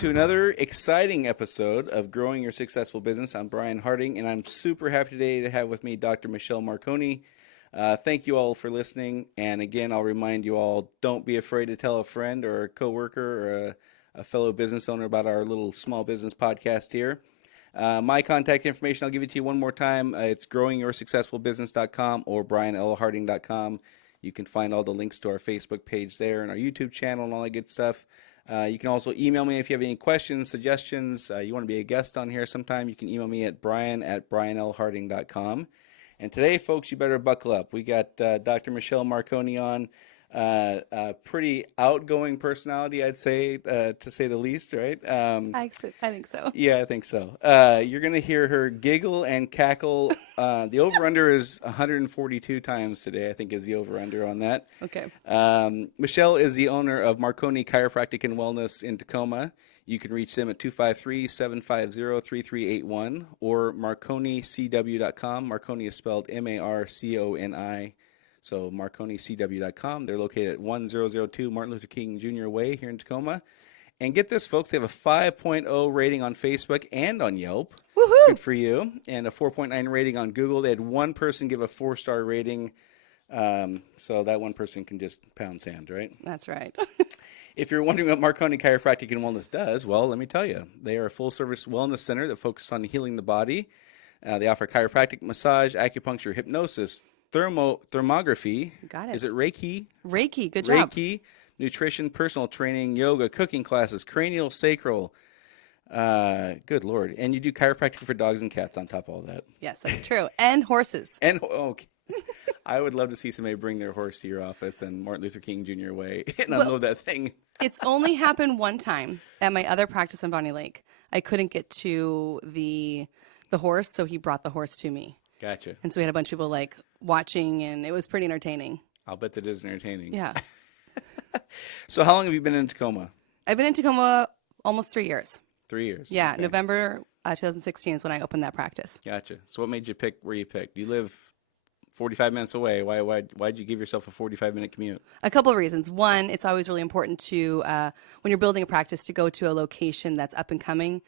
to another exciting episode of Growing Your Successful Business. I'm Brian Harding, and I'm super happy today to have with me Dr. Michelle Marconi. Thank you all for listening. And again, I'll remind you all, don't be afraid to tell a friend or a coworker or a fellow business owner about our little small business podcast here. My contact information, I'll give it to you one more time. It's growingyoursuccessfulbusiness.com or brianlharding.com. You can find all the links to our Facebook page there and our YouTube channel and all that good stuff. You can also email me if you have any questions, suggestions. You want to be a guest on here sometime, you can email me at brian@brianlharding.com. And today, folks, you better buckle up. We got Dr. Michelle Marconi on. A pretty outgoing personality, I'd say, to say the least, right? I think so. Yeah, I think so. You're going to hear her giggle and cackle. The over-under is 142 times today, I think, is the over-under on that. Okay. Michelle is the owner of Marconi Chiropractic and Wellness in Tacoma. You can reach them at 253-750-3381 or marconicw.com. Marconi is spelled M-A-R-C-O-N-I. So marconicw.com. They're located at 1002 Martin Luther King Jr. Way here in Tacoma. And get this, folks, they have a 5.0 rating on Facebook and on Yelp. Woohoo! Good for you. And a 4.9 rating on Google. They had one person give a 4-star rating. So that one person can just pound sand, right? That's right. If you're wondering what Marconi Chiropractic and Wellness does, well, let me tell you. They are a full-service wellness center that focuses on healing the body. They offer chiropractic, massage, acupuncture, hypnosis, thermography. Got it. Is it Reiki? Reiki, good job. Reiki, nutrition, personal training, yoga, cooking classes, cranial, sacral. Good Lord. And you do chiropractic for dogs and cats on top of all that. Yes, that's true. And horses. And okay. I would love to see somebody bring their horse to your office and Martin Luther King Jr. Way and unload that thing. It's only happened one time at my other practice in Bonnie Lake. I couldn't get to the horse, so he brought the horse to me. Gotcha. And so we had a bunch of people like watching, and it was pretty entertaining. I'll bet that is entertaining. Yeah. So how long have you been in Tacoma? I've been in Tacoma almost 3 years. 3 years. Yeah, Okay. November 2016 is when I opened that practice. Gotcha. So what made you pick where you picked? You live 45 minutes away. Why'd you give yourself a 45-minute commute? A couple of reasons. One, it's always really important to, when you're building a practice, to go to a location that's up and coming.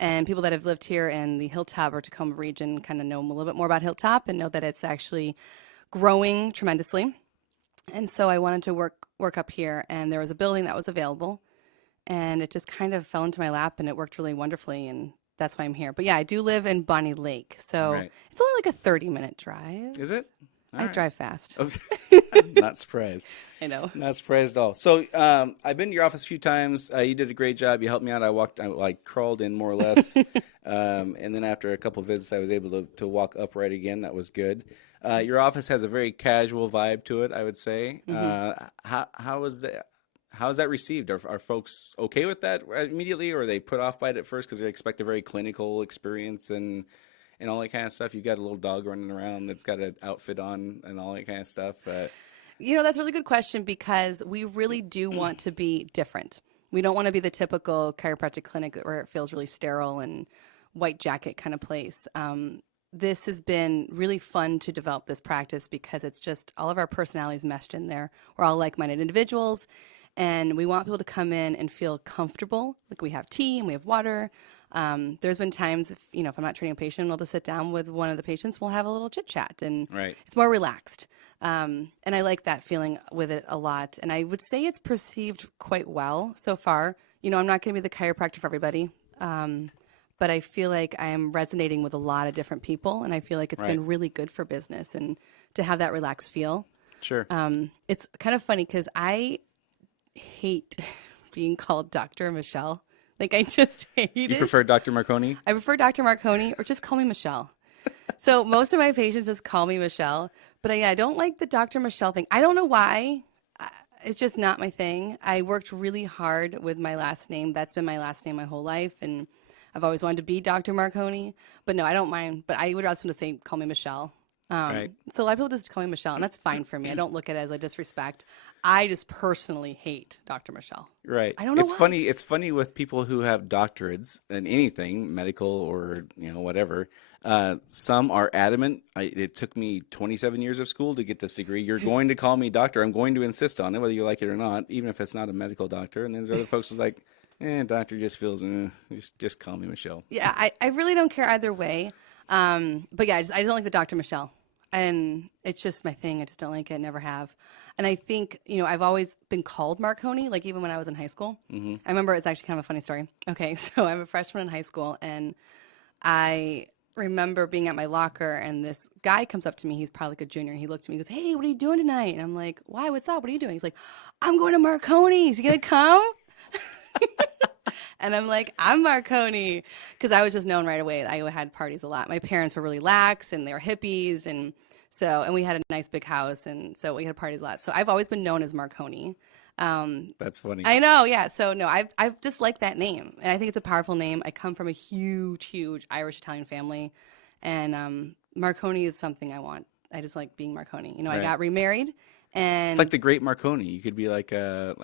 And people that have lived here in the Hilltop or Tacoma region kind of know a little bit more about Hilltop and know that it's actually growing tremendously. And so I wanted to work up here, and there was a building that was available, and it just kind of fell into my lap, and it worked really wonderfully, and that's why I'm here. But yeah, I do live in Bonnie Lake, so Right. It's only like a 30-minute drive. Is it? All I right. drive fast. Not surprised. I know. Not surprised at all. So I've been to your office a few times. You did a great job. You helped me out. I crawled in more or less. And then after a couple of visits, I was able to walk upright again. That was good. Your office has a very casual vibe to it, I would say. How is that? How is that received? Are folks okay with that immediately, or are they put off by it at first because they expect a very clinical experience and all that kind of stuff? You've got a little dog running around that's got an outfit on and all that kind of stuff. You know, that's a really good question because we really do want to be different. We don't want to be the typical chiropractic clinic where it feels really sterile and white jacket kind of place. This has been really fun to develop this practice because it's just all of our personalities meshed in there. We're all like-minded individuals, and we want people to come in and feel comfortable. Like we have tea and we have water. There's been times, if I'm not treating a patient, I'll just sit down with one of the patients. We'll have a little chit chat, and Right. It's more relaxed. And I like that feeling with it a lot. And I would say it's perceived quite well so far. I'm not going to be the chiropractor for everybody, but I feel like I am resonating with a lot of different people, and I feel like it's Right. been really good for business and to have that relaxed feel. Sure. It's kind of funny because I hate being called Dr. Michelle. Like, I just hate it. You prefer Dr. Marconi? I prefer Dr. Marconi, or just call me Michelle. So most of my patients just call me Michelle, but I don't like the Dr. Michelle thing. I don't know why. It's just not my thing. I worked really hard with my last name. That's been my last name my whole life, and I've always wanted to be Dr. Marconi. But no, I don't mind. But I would also want to say, call me Michelle. Right. So a lot of people just call me Michelle, and that's fine for me. I don't look at it as a disrespect. I just personally hate Dr. Michelle. Right. I don't know It's why. funny. It's funny with people who have doctorates in anything, medical or whatever. Some are adamant. It took me 27 years of school to get this degree. You're going to call me doctor. I'm going to insist on it, whether you like it or not, even if it's not a medical doctor. And then there's other folks who's like, doctor just feels, just call me Michelle. Yeah, I really don't care either way. But yeah, I just don't like the Dr. Michelle. And it's just my thing. I just don't like it, never have. And I think, I've always been called Marconi, like even when I was in high school. I remember it's actually kind of a funny story. Okay, so I'm a freshman in high school, and I remember being at my locker, and this guy comes up to me. He's probably like a junior. And he looked at me and goes, "Hey, what are you doing tonight?" And I'm like, "Why? What's up? What are you doing?" He's like, "I'm going to Marconi's. You gonna come?" And I'm like, "I'm Marconi," because I was just known right away. I had parties a lot. My parents were really lax, and they were hippies, and we had a nice big house, and so we had parties a lot. So I've always been known as Marconi. That's funny. I know, yeah. So no, I've just liked that name, and I think it's a powerful name. I come from a huge Irish Italian family, and Marconi is something I want. I just like being Marconi. I Right. got remarried, and It's like the Great Marconi. You could be like a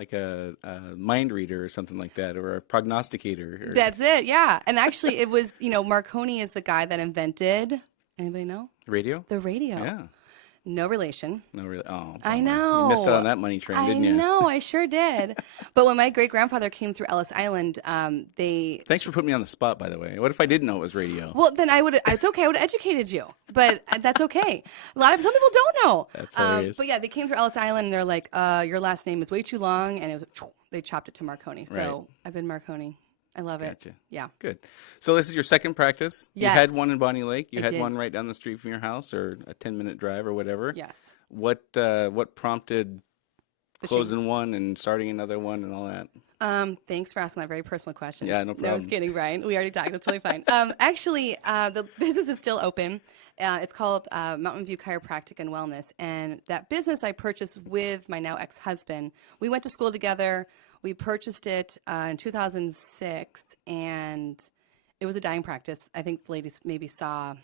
mind reader or something like that, or a prognosticator. Or, that's it. Yeah, and actually, it was Marconi is the guy that invented. Anybody know radio? the radio? Yeah. No relation. No, really. Oh, I bummer. know. You missed out on that money train, didn't you? I know, I sure did. But when my great grandfather came through Ellis Island, they. Thanks for putting me on the spot, by the way. What if I didn't know it was radio? Well, then I would. It's okay. I would have educated you, but that's okay. Some people don't know. That's hilarious. But yeah, they came through Ellis Island, and they're like, "Your last name is way too long," and it was. They chopped it to Marconi. So Right. I've been Marconi. I love it. Gotcha. Yeah. Good. So this is your second practice. Yes. You had one in Bonnie Lake. You I had did. one right down the street from your house, or a 10-minute drive, or whatever. Yes. What prompted closing one and starting another one and all that? Thanks for asking that very personal question. Yeah, no No, I was problem. kidding, Brian. We already talked. That's totally fine. Actually, the business is still open. It's called Mountain View Chiropractic and Wellness. And that business I purchased with my now ex-husband. We went to school together. We purchased it in 2006, and it was a dying practice. I think the ladies maybe saw,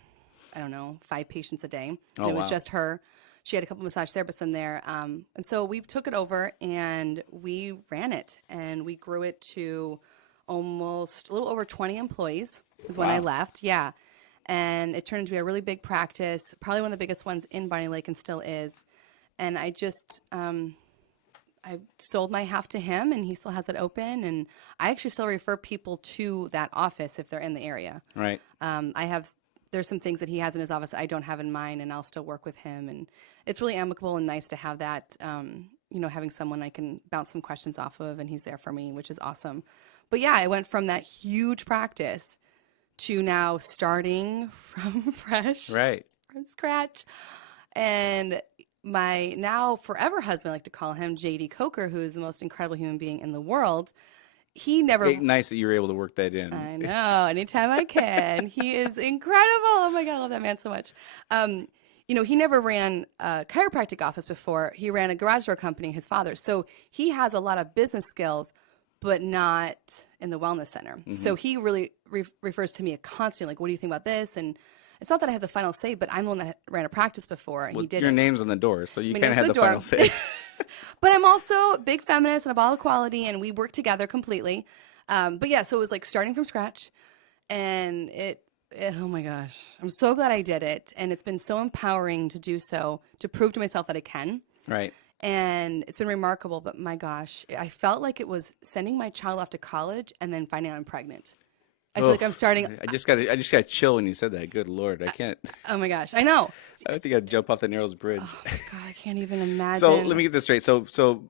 I don't know, 5 patients a day. Oh, And it was wow. just her. She had a couple massage therapists in there. And so we took it over and we ran it, and we grew it to almost a little over 20 employees is when I Wow. left. Yeah. And it turned into a really big practice, probably one of the biggest ones in Bonnie Lake and still is. And I just, I sold my half to him, and he still has it open. And I actually still refer people to that office if they're in the area. Right. There's some things that he has in his office that I don't have in mine, and I'll still work with him. And it's really amicable and nice to have that, having someone I can bounce some questions off of, and he's there for me, which is awesome. But yeah, I went from that huge practice to now starting from fresh, Right. from scratch. And my now forever husband, I like to call him JD Coker, who is the most incredible human being in the world. He never. Hey, nice that you were able to work that in. I know. Anytime I can. He is incredible. Oh my God, I love that man so much. He never ran a chiropractic office before. He ran a garage door company, his father. So he has a lot of business skills, but not in the wellness center. So he really refers to me constantly, like, what do you think about this? And it's not that I have the final say, but I'm the one that ran a practice before, and Well, he did your it. name's on the door, so you My kind of name's had on the the final door. say. But I'm also a big feminist and about equality, and we work together completely. But yeah, so it was like starting from scratch, and oh my gosh, I'm so glad I did it. And it's been so empowering to do so, to prove to myself that I can. Right. And it's been remarkable, but my gosh, I felt like it was sending my child off to college and then finding out I'm pregnant. I feel like I'm starting. I just got chill when you said that. Good Lord, I can't. Oh my gosh, I know. I think I'd jump off the Narrows Bridge. Oh my God, I can't even imagine. So let me get this straight. So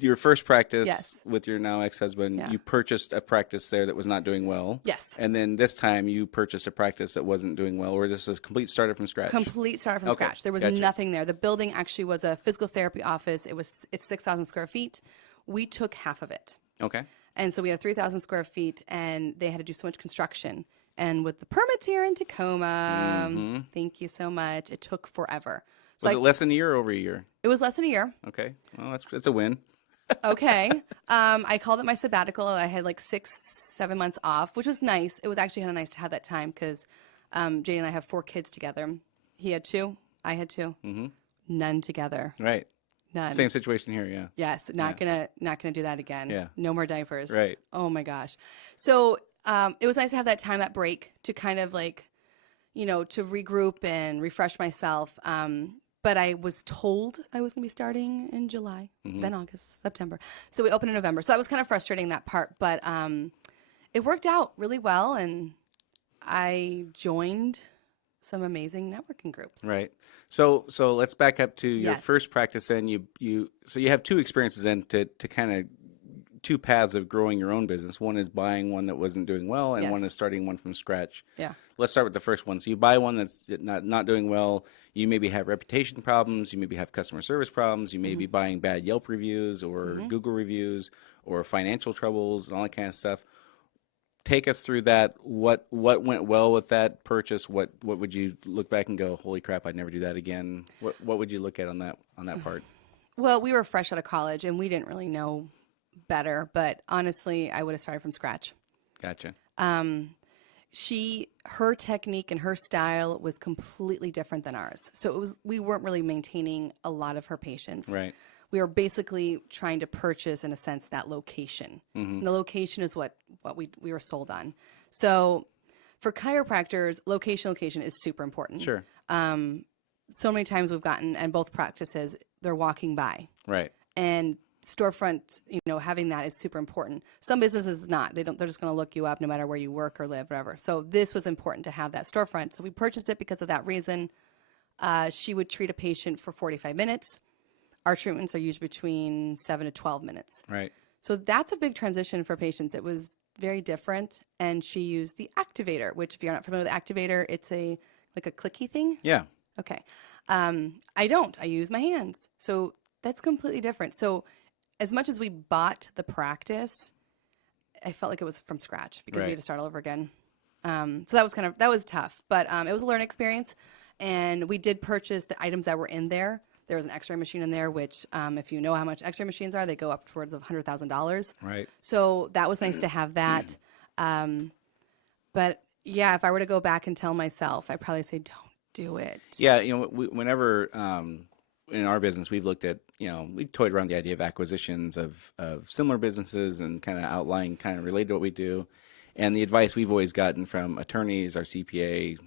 your first practice Yes. with your now ex-husband, Yeah. you purchased a practice there that was not doing well. Yes. And then this time you purchased a practice that wasn't doing well, or this is a complete started from scratch. Complete start from Okay, scratch. There was gotcha. nothing there. The building actually was a physical therapy office. It's 6,000 square feet. We took half of it. Okay. And so we have 3,000 square feet, and they had to do so much construction. And with the permits here in Tacoma, thank you so much. It took forever. So Was it less than a year or over a year? it was less than a year. Okay. Well, that's a win. Okay. I called it my sabbatical. I had like 6-7 months off, which was nice. It was actually kind of nice to have that time because Jay and I have 4 kids together. He had 2. I had 2. None together. Right. None. Same situation here. Yeah. Yes, not gonna do that again. Yeah. No more diapers. Right. Oh my gosh. So it was nice to have that time, that break, to kind of like, to regroup and refresh myself. But but I was told I was going to be starting in July, then August, September. So we opened in November. So that was kind of frustrating, that part. But it worked out really well, and I joined some amazing networking groups. Right. So let's back up to your Yes. first practice. Then you have two experiences then to kind of two paths of growing your own business. One is buying one that wasn't doing well, and one Yes. is starting one from scratch. Yeah. Let's start with the first one. So you buy one that's not doing well. You maybe have reputation problems. You maybe have customer service problems. You may be buying bad Yelp reviews or Google reviews or financial troubles and all that kind of stuff. Take us through that. What went well with that purchase? What would you look back and go, holy crap, I'd never do that again? What would you look at on that part? Well, we were fresh out of college, and we didn't really know better. But honestly, I would have started from scratch. Gotcha. Her technique and her style was completely different than ours. So we weren't really maintaining a lot of her patients. Right. We were basically trying to purchase, in a sense, that location. And the location is what we were sold on. So for chiropractors, location is super important. Sure. So many times we've gotten, and both practices, they're walking by. Right. And storefront, having that is super important. Some businesses not. They're just going to look you up no matter where you work or live, whatever. So this was important to have that storefront. So we purchased it because of that reason. She would treat a patient for 45 minutes. Our treatments are usually between 7 to 12 minutes. Right. So that's a big transition for patients. It was very different. And she used the activator, which if you're not familiar with the activator, it's like a clicky thing. Yeah. Okay. I don't. I use my hands. So that's completely different. So as much as we bought the practice, I felt like it was from scratch because we had to start all over again. So that was tough, but it was a learning experience. And we did purchase the items that were in there. There was an x-ray machine in there, which if you know how much x-ray machines are, they go up towards $100,000. Right. So that was nice to have that. But yeah, if I were to go back and tell myself, I'd probably say, don't do it. Yeah. Whenever in our business, we've looked at, we've toyed around the idea of acquisitions of similar businesses and kind of outline kind of related to what we do. And the advice we've always gotten from attorneys, our CPA,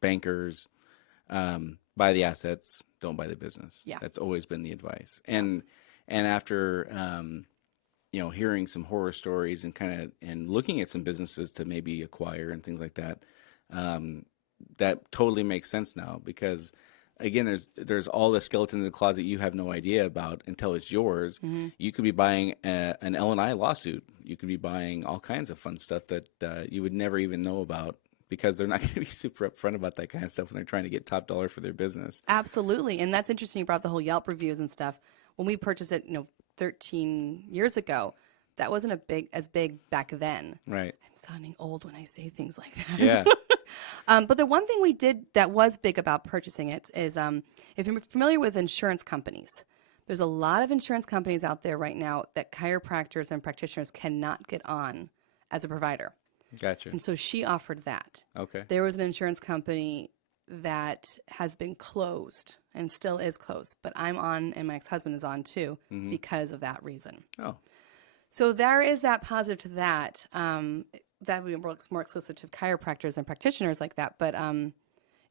bankers, buy the assets, don't buy the business. Yeah. That's always been the advice. And after, hearing some horror stories and looking at some businesses to maybe acquire and things like that, that totally makes sense now because, again, there's all the skeletons in the closet you have no idea about until it's yours. You could be buying an L&I lawsuit. You could be buying all kinds of fun stuff that you would never even know about because they're not going to be super upfront about that kind of stuff when they're trying to get top dollar for their business. Absolutely. And that's interesting. You brought up the whole Yelp reviews and stuff. When we purchased it, 13 years ago, that wasn't as big back then. Right. I'm sounding old when I say things like that. Yeah. But the one thing we did that was big about purchasing it is if you're familiar with insurance companies, there's a lot of insurance companies out there right now that chiropractors and practitioners cannot get on as a provider. Gotcha. And so she offered that. Okay. There was an insurance company that has been closed and still is closed, but I'm on and my ex-husband is on too because of that reason. Oh. So there is that positive to that. That works more exclusive to chiropractors and practitioners like that. But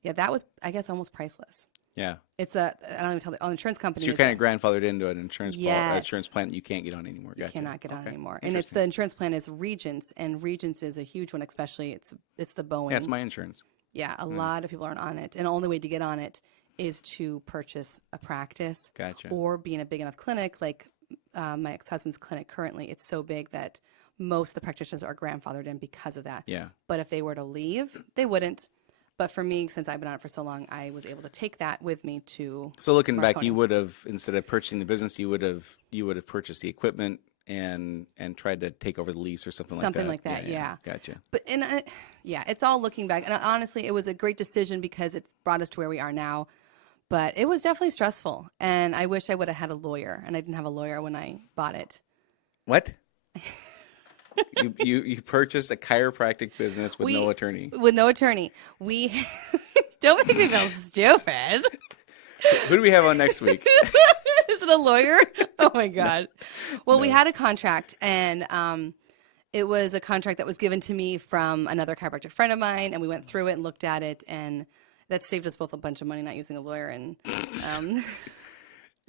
that was, I guess, almost priceless. Yeah. It's I don't even tell the insurance company. So you're kind of grandfathered into an insurance Yes. insurance plan that you can't get on anymore. You Gotcha. cannot get on Okay. anymore. And it's the insurance plan is Regents, and Regents is a huge one, especially it's the Boeing. Yeah, it's my insurance. Yeah, a lot of people aren't on it. And the only way to get on it is to purchase a practice. Gotcha. Or be in a big enough clinic like my ex-husband's clinic currently. It's so big that most of the practitioners are grandfathered in because of that. Yeah. But if they were to leave, they wouldn't. But for me, since I've been on it for so long, I was able to take that with me to. So looking back, Marconi. you would have, instead of purchasing the business, you would have purchased the equipment and tried to take over the lease or something like that. Something like that, yeah. Gotcha. But it's all looking back. And honestly, it was a great decision because it brought us to where we are now. But it was definitely stressful. And I wish I would have had a lawyer. And I didn't have a lawyer when I bought it. What? You purchased a chiropractic business with no attorney. With no attorney. We don't make me feel stupid. Who do we have on next week? Is it a lawyer? Oh my God. Well, we had a contract, and it was a contract that was given to me from another chiropractic friend of mine, and we went through it and looked at it, and that saved us both a bunch of money not using a lawyer. And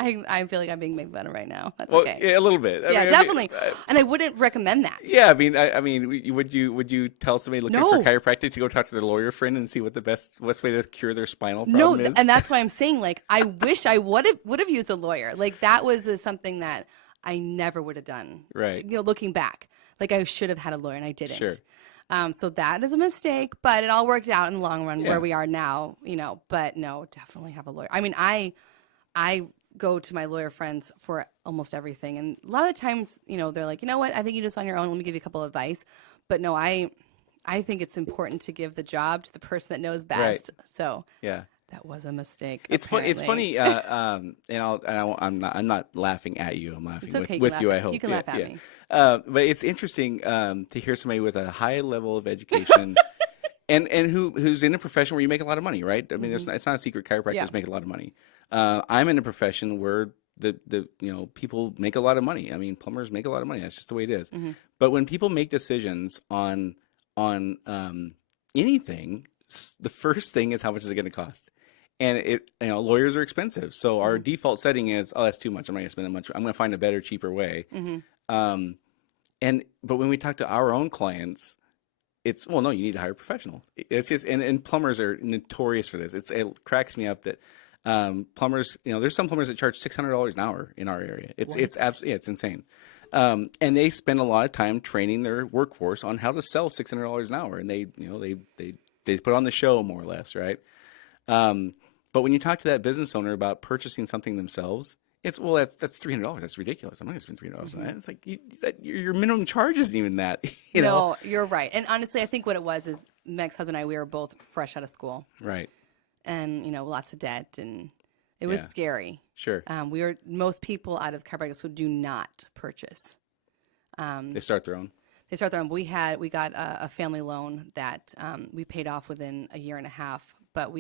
I feel like I'm being made fun of right now. That's okay. Yeah, a little bit. Yeah, definitely. And I wouldn't recommend that. Yeah, I mean, would you tell somebody looking for chiropractic to go talk to their lawyer friend and see what the best way to cure their spinal problem is? And that's why I'm saying, like, I wish I would have used a lawyer. Like, that was something that I never would have done. Right. You know, looking back, like, I should have had a lawyer and I didn't. Sure. So that is a mistake, but it all worked out in the long run where we are now, you know. But no, definitely have a lawyer. I mean, I go to my lawyer friends for almost everything, and a lot of the times, you know, they're like, you know what, I think you do this on your own. Let me give you a couple of advice. But no, I think it's important to give the job to the person that knows best. Right. So yeah. That was a mistake. It's funny. It's funny. I'm not laughing at you. I'm laughing with you. I hope you can laugh at me. But it's interesting to hear somebody with a high level of education, and who's in a profession where you make a lot of money, right? I mean, it's not a secret. Chiropractors make a lot of money. I'm in a profession where the people make a lot of money. I mean, plumbers make a lot of money. That's just the way it is. But when people make decisions on anything, the first thing is how much is it going to cost. And lawyers are expensive. So our default setting is, oh, that's too much. I'm not going to spend that much. I'm going to find a better, cheaper way. But when we talk to our own clients, it's, well, no, you need to hire a professional. It's just, and plumbers are notorious for this. It cracks me up that plumbers, there's some plumbers that charge $600 an hour in our area. It's absolutely, it's insane. And they spend a lot of time training their workforce on how to sell $600 an hour, and they put on the show more or less, right? But when you talk to that business owner about purchasing something themselves, it's, well, that's $300. That's ridiculous. I'm not going to spend $300 on that. It's like your minimum charge isn't even that. No, you're right. And honestly, I think what it was is my ex-husband and I, we were both fresh out of school, right? And lots of debt, and it was scary. Sure. Most people out of chiropractic school do not purchase. They start their own. They start their own. We got a family loan that we paid off within a year and a half, but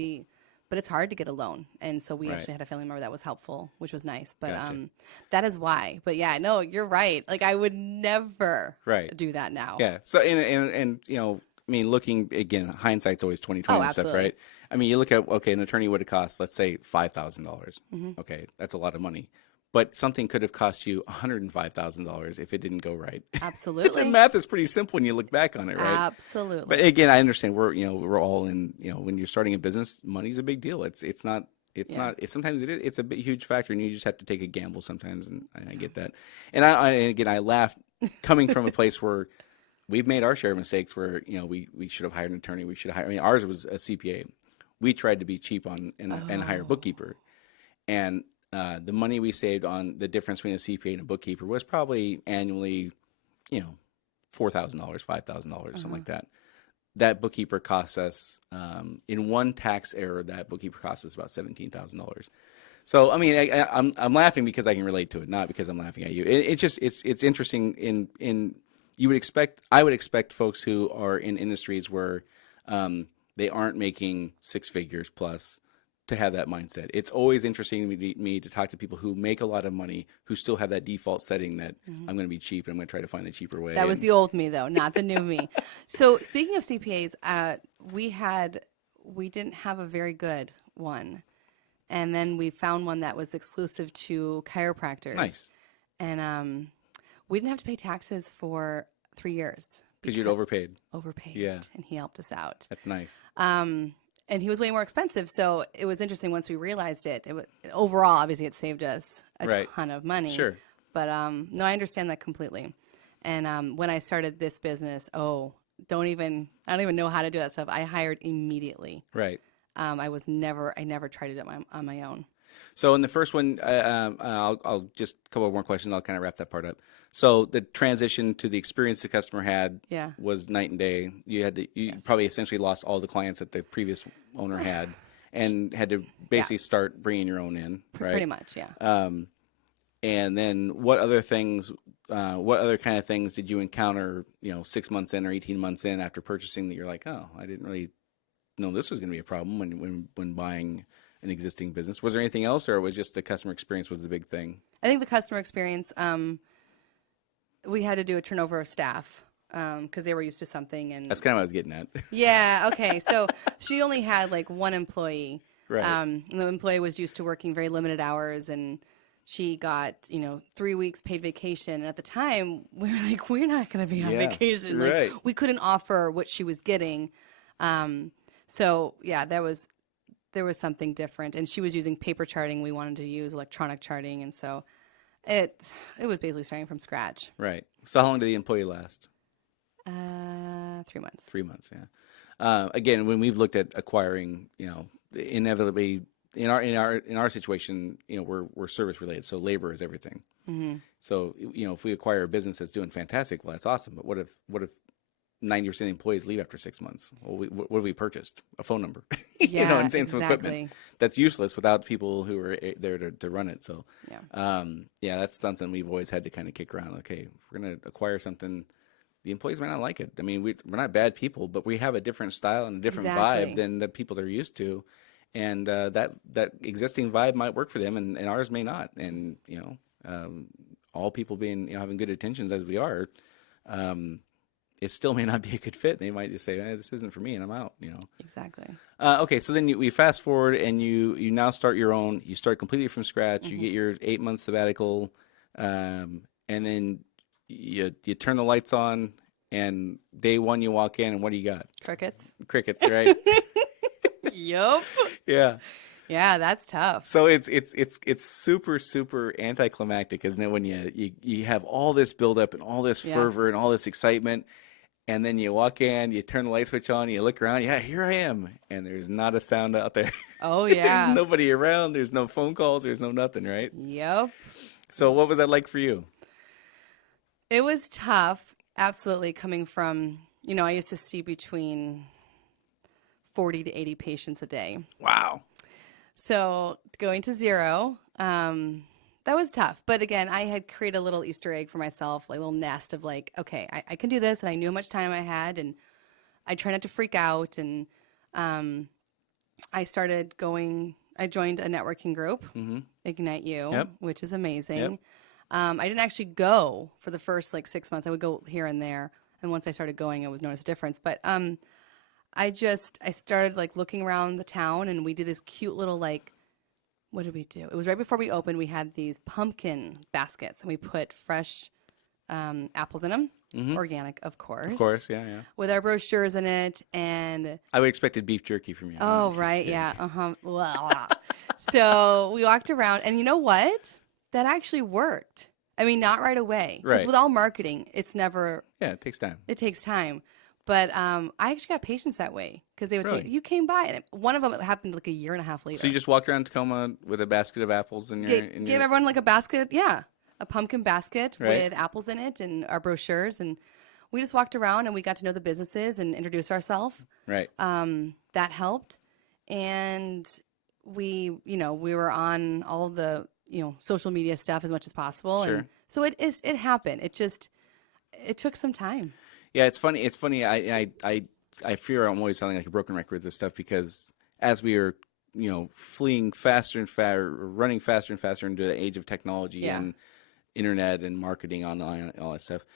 it's hard to get a loan. And so we actually had a family member that was helpful, which was nice. But Gotcha. that is why. But yeah, no, you're right. Like, I would never do that now. Yeah. So, and I mean, looking, again, hindsight's always 20/20 and stuff, right? I mean, you look at, okay, an attorney would have cost, let's say, $5,000. Okay, that's a lot of money. But something could have cost you $105,000 if it didn't go right. Absolutely. The math is pretty simple when you look back on it, right? Absolutely. But again, I understand we're all in, when you're starting a business, money's a big deal. It's not sometimes it is, it's a big, huge factor, and you just have to take a gamble sometimes, and I get that. And I laugh coming from a place where we've made our share of mistakes where, we should have hired an attorney. Ours was a CPA. We tried to be cheap and hire a bookkeeper. And the money we saved on the difference between a CPA and a bookkeeper was probably annually, $4,000, $5,000, something like that. That bookkeeper costs us, in one tax error, that bookkeeper costs us about $17,000. So, I mean, I'm laughing because I can relate to it, not because I'm laughing at you. It's interesting I would expect folks who are in industries where they aren't making six figures plus to have that mindset. It's always interesting to me to talk to people who make a lot of money, who still have that default setting that I'm going to be cheap and I'm going to try to find the cheaper way. That was the old me, though, not the new me. So speaking of CPAs, we didn't have a very good one. And then we found one that was exclusive to chiropractors. Nice. And we didn't have to pay taxes for 3 years. Because you'd overpaid. Yeah. And he helped us out. That's nice. And he was way more expensive. So it was interesting once we realized it. Overall, obviously, it saved us a ton of money. Sure. But no, I understand that completely. And when I started this business, I don't even know how to do that stuff. I hired immediately. Right. I never tried it on my own. So in the first one, I'll just a couple more questions. I'll kind of wrap that part up. So the transition to the experience the customer had was night and day. You probably essentially lost all the clients that the previous owner had, and had to basically start bringing your own in, right? Pretty much, yeah. And then what other kind of things did you encounter, 6 months in or 18 months in after purchasing that you're like, oh, I didn't really know this was going to be a problem when buying an existing business? Was there anything else, or it was just the customer experience was the big thing? I think the customer experience, we had to do a turnover of staff because they were used to something. And That's kind of what I was getting at. yeah, okay. So she only had like one employee. Right. And the employee was used to working very limited hours, and she got, 3 weeks paid vacation. And at the time, we were like, we're not going to be on Yeah, vacation. right. Like, we couldn't offer what she was getting. So yeah, there was something different. And she was using paper charting. We wanted to use electronic charting. And so it was basically starting from scratch. Right. So how long did the employee last? 3 months. 3 months, yeah. Again, when we've looked at acquiring, inevitably in our situation, we're service related, so labor is everything. Mm-hmm. So if we acquire a business that's doing fantastic, well, that's awesome. But what if 90% of the employees leave after 6 months? Well, what have we purchased? A phone number, Yeah, and some equipment that's useless without people who are there to run it. So, that's something we've always had to kind of kick around. Okay, if we're going to acquire something, the employees might not like it. I mean, we're not bad people, but we have a different style and a different vibe than the people they're used to. And that existing vibe might work for them, and ours may not. And, all people being, having good intentions as we are, it still may not be a good fit. They might just say, this isn't for me, and I'm out, Exactly. Okay, so then we fast forward, and you now start your own. You start completely from scratch. Mm-hmm. You get your 8-month sabbatical, and then you turn the lights on, and day one you walk in, and what do you got? Crickets, right? Yup. Yeah. Yeah, that's tough. So it's super, super anticlimactic, isn't it? When you have all this buildup and all this fervor and all this excitement, and then you walk in, you turn the light switch on, you look around, here I am, and there's not a sound out there. Oh yeah. There's nobody around. There's no phone calls. There's no nothing, right? Yep. So what was that like for you? It was tough, absolutely, coming from, I used to see between 40 to 80 patients a day. Wow. So going to zero, that was tough. But again, I had created a little Easter egg for myself, like a little nest of like, okay, I can do this. And I knew how much time I had, and I tried not to freak out. And I joined a networking group, Ignite You, which is amazing. Yep. I didn't actually go for the first 6 months. I would go here and there. And once I started going, I was noticed a difference. But I started looking around the town, and we did this cute little what did we do? It was right before we opened. We had these pumpkin baskets, and we put fresh apples in them, organic, of course. Of course, yeah. With our brochures in it, and I would expected beef jerky from you. Oh, right, yeah, So we walked around, and you know what? That actually worked. I mean, not right away. Because with all marketing, it's never. Yeah, it takes time. It takes time. But I actually got patients that way, because they would say, you came by. And one of them happened a year and a half later. So you just walked around Tacoma with a basket of apples in your... Give everyone a basket, a pumpkin basket with apples in it and our brochures. And we just walked around, and we got to know the businesses and introduce ourselves. Right. That helped. And we were on all the, social media stuff as much as possible. Sure. And so it happened. It took some time. Yeah, it's funny. It's funny. I fear I'm always sounding like a broken record with this stuff, because as we are, fleeing faster and faster, running faster and faster into the age of technology and internet and marketing online, all that stuff,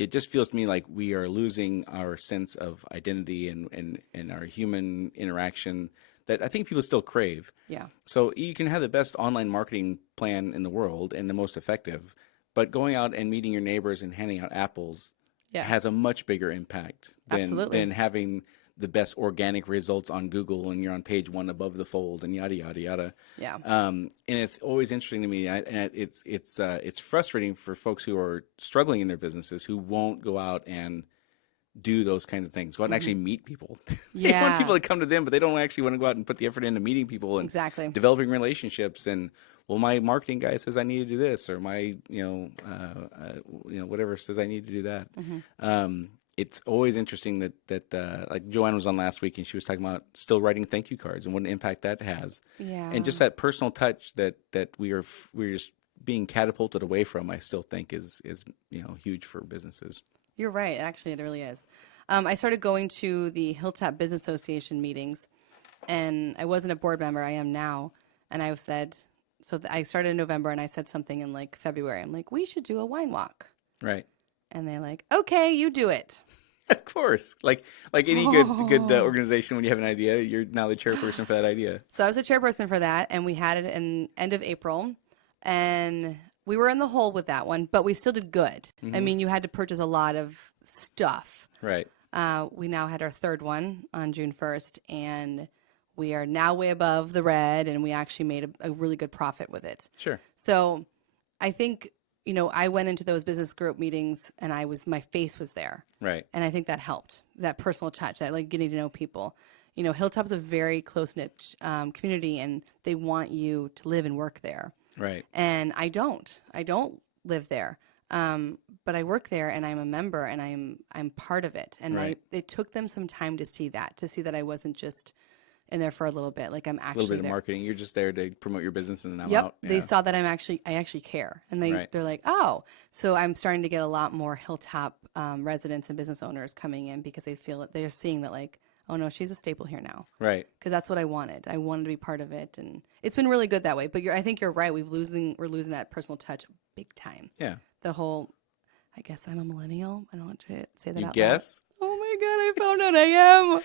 it just feels to me like we are losing our sense of identity and our human interaction that I think people still crave. Yeah. So you can have the best online marketing plan in the world and the most effective, but going out and meeting your neighbors and handing out apples has a much bigger impact than having the best organic results on Google and you're on page 1 above the fold and yada yada yada. Yeah. And it's always interesting to me, and it's frustrating for folks who are struggling in their businesses who won't go out and do those kinds of things. Go out and actually meet people. They want people to come to them, but they don't actually want to go out and put the effort into meeting people and developing relationships. And well, my marketing guy says I need to do this, or my whatever says I need to do that. It's always interesting that like Joanne was on last week, and she was talking about still writing thank you cards and what an impact that has. Yeah. And just that personal touch that we're just being catapulted away from, I still think is huge for businesses. You're right. Actually, it really is. I started going to the Hilltop Business Association meetings, and I wasn't a board member. I am now. And I said, I started in November, and I said something in February. I'm like, we should do a wine walk. Right. And they're like, okay, you do it. Of course. Like any good organization, when you have an idea, you're now the chairperson for that idea. So I was the chairperson for that, and we had it in end of April, and we were in the hole with that one, but we still did good. I mean, you had to purchase a lot of stuff. Right. We now had our third one on June 1st, and we are now way above the red, and we actually made a really good profit with it. Sure. So I think, I went into those business group meetings, and my face was there. Right. And I think that helped, that personal touch, that like getting to know people. Hilltop's a very close-knit community, and they want you to live and work there. Right. And I don't live there. But I work there, and I'm a member, and I'm part of it. And Right. it took them some time to see that I wasn't just in there for a little bit. Like I'm A actually little bit of there. marketing. You're just there to promote your business, and then I'm Yep. out. They Yeah. saw that I actually care. And Right. they're like, oh, so I'm starting to get a lot more Hilltop residents and business owners coming in because they feel that they're seeing that like, oh no, she's a staple here now. Right. Because that's what I wanted. I wanted to be part of it. And it's been really good that way. But I think you're right. We're losing that personal touch big time. Yeah. The whole, I guess I'm a millennial. I don't want to say that You out guess? loud. Oh my God, I found out I am.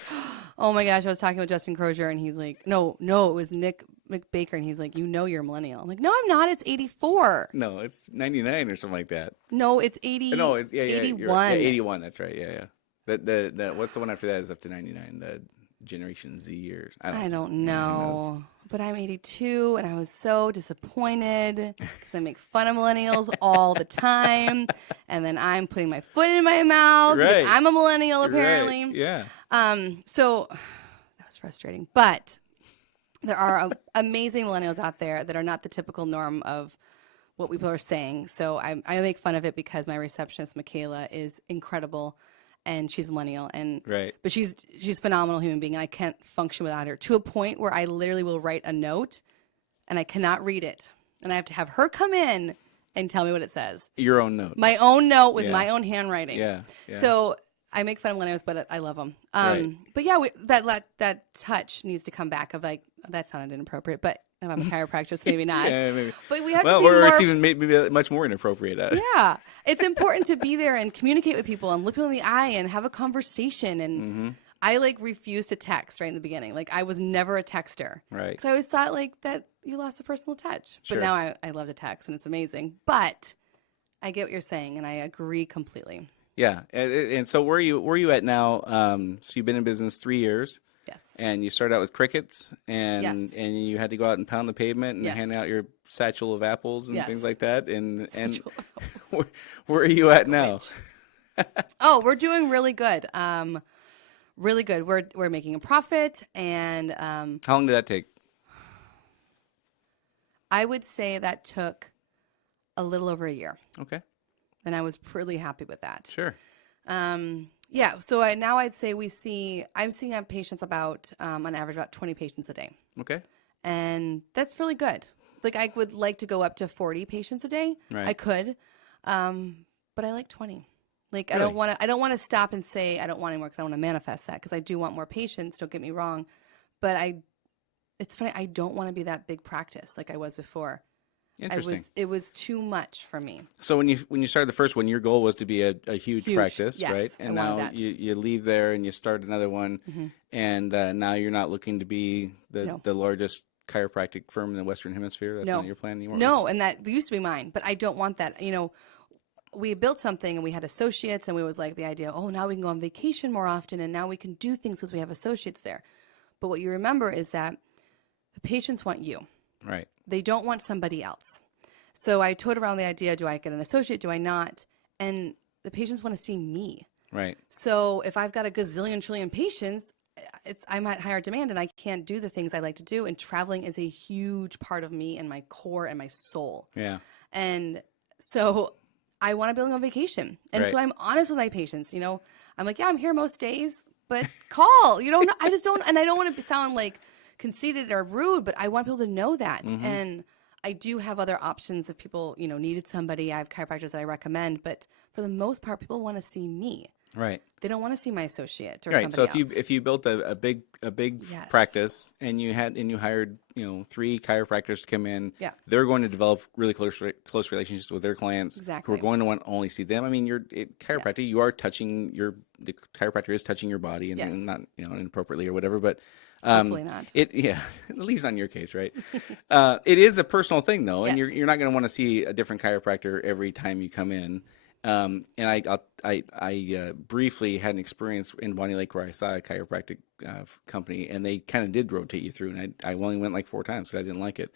Oh my gosh, I was talking with Justin Crozier, and he's like, no, it was Nick McBaker, and he's like, you're a millennial. I'm like, no, I'm not. It's 84. No, it's 99 or something like that. No, it's 80. No, 81. You're right. Yeah, 81. That's right. Yeah. The what's the one after that is up to 99. The Generation Z years. I don't know. But I'm 82, and I was so disappointed because I make fun of millennials all the time, and then I'm putting my foot in my mouth Right. because I'm a millennial apparently. Right. Yeah. So that was frustrating. But there are amazing millennials out there that are not the typical norm of what people are saying. So I make fun of it because my receptionist, Michaela, is incredible. And she's a millennial, Right. but she's a phenomenal human being. I can't function without her, to a point where I literally will write a note, and I cannot read it, and I have to have her come in and tell me what it says. Your own note. My own note with Yeah. my own handwriting. Yeah. So I make fun of millennials, but I love them. Right. But yeah, that touch needs to come back. Of like, that sounded inappropriate, but if I'm a chiropractor, so maybe not. Yeah, maybe. But we have Well, to be or more. it's even maybe much more inappropriate. Yeah, it's important to be there and communicate with people and look people in the eye and have a conversation. And I like refused to text right in the beginning. Like I was never a texter. Right. Because I always thought like that you lost the personal touch. Sure. But now I love to text, and it's amazing. But I get what you're saying, and I agree completely. Yeah. And so where are you at now? So you've been in business 3 years. Yes. And you started out with crickets, and Yes. and you had to go out and pound the pavement and Yes. hand out your satchel of apples and Yes. things like that. And where are you at now? Oh, we're doing really good. Really good. We're making a profit, and How long did that take? I would say that took a little over a year, Okay. and I was pretty happy with that. Sure. Yeah. So now I'd say I'm seeing patients about on average about 20 patients a day, Okay. and that's really good. Like I would like to go up to 40 patients a day. Right. I could, but I like 20. Like Really? I don't want to stop and say I don't want any more because I want to manifest that because I do want more patients. Don't get me wrong, but it's funny. I don't want to be that big practice like I was before. Interesting. It was too much for me. So when you started the first one, your goal was to be a huge practice, Yes, right? I And wanted now that. you leave there and you start another one, and now you're not looking to be No. the largest chiropractic firm in the Western Hemisphere. That's No. not your plan anymore. No, and that used to be mine, but I don't want that. We built something and we had associates, and we was like the idea, oh, now we can go on vacation more often, and now we can do things because we have associates there. But what you remember is that the patients want you. Right. They don't want somebody else. So I toyed around the idea, do I get an associate, do I not? And the patients want to see me. Right. So if I've got a gazillion trillion patients, I'm at higher demand, and I can't do the things I like to do. And traveling is a huge part of me and my core and my soul. Yeah. And so I want to be able to go on vacation. And so Right. I'm honest with my patients. I'm like, yeah, I'm here most days, but call. I just don't, and I don't want to sound like conceited or rude, but I want people to know that. And I do have other options if people, needed somebody. I have chiropractors that I recommend, but for the most part, people want to see me. Right. They don't want to see my associate or Right. So somebody else. if you built a big Yes. practice and you hired 3 chiropractors to come in, Yeah. they're going to develop really close relationships with their clients who Exactly. are going to want to only see them. I mean, chiropractic, you are touching the chiropractor is touching your body and, Yes. and not inappropriately or whatever, but Hopefully not. at least not in your case, right? It is a personal thing though, and Yes. you're not going to want to see a different chiropractor every time you come in. And I briefly had an experience in Bonnie Lake where I saw a chiropractic company, and they kind of did rotate you through, and I only went like 4 times because I didn't like it.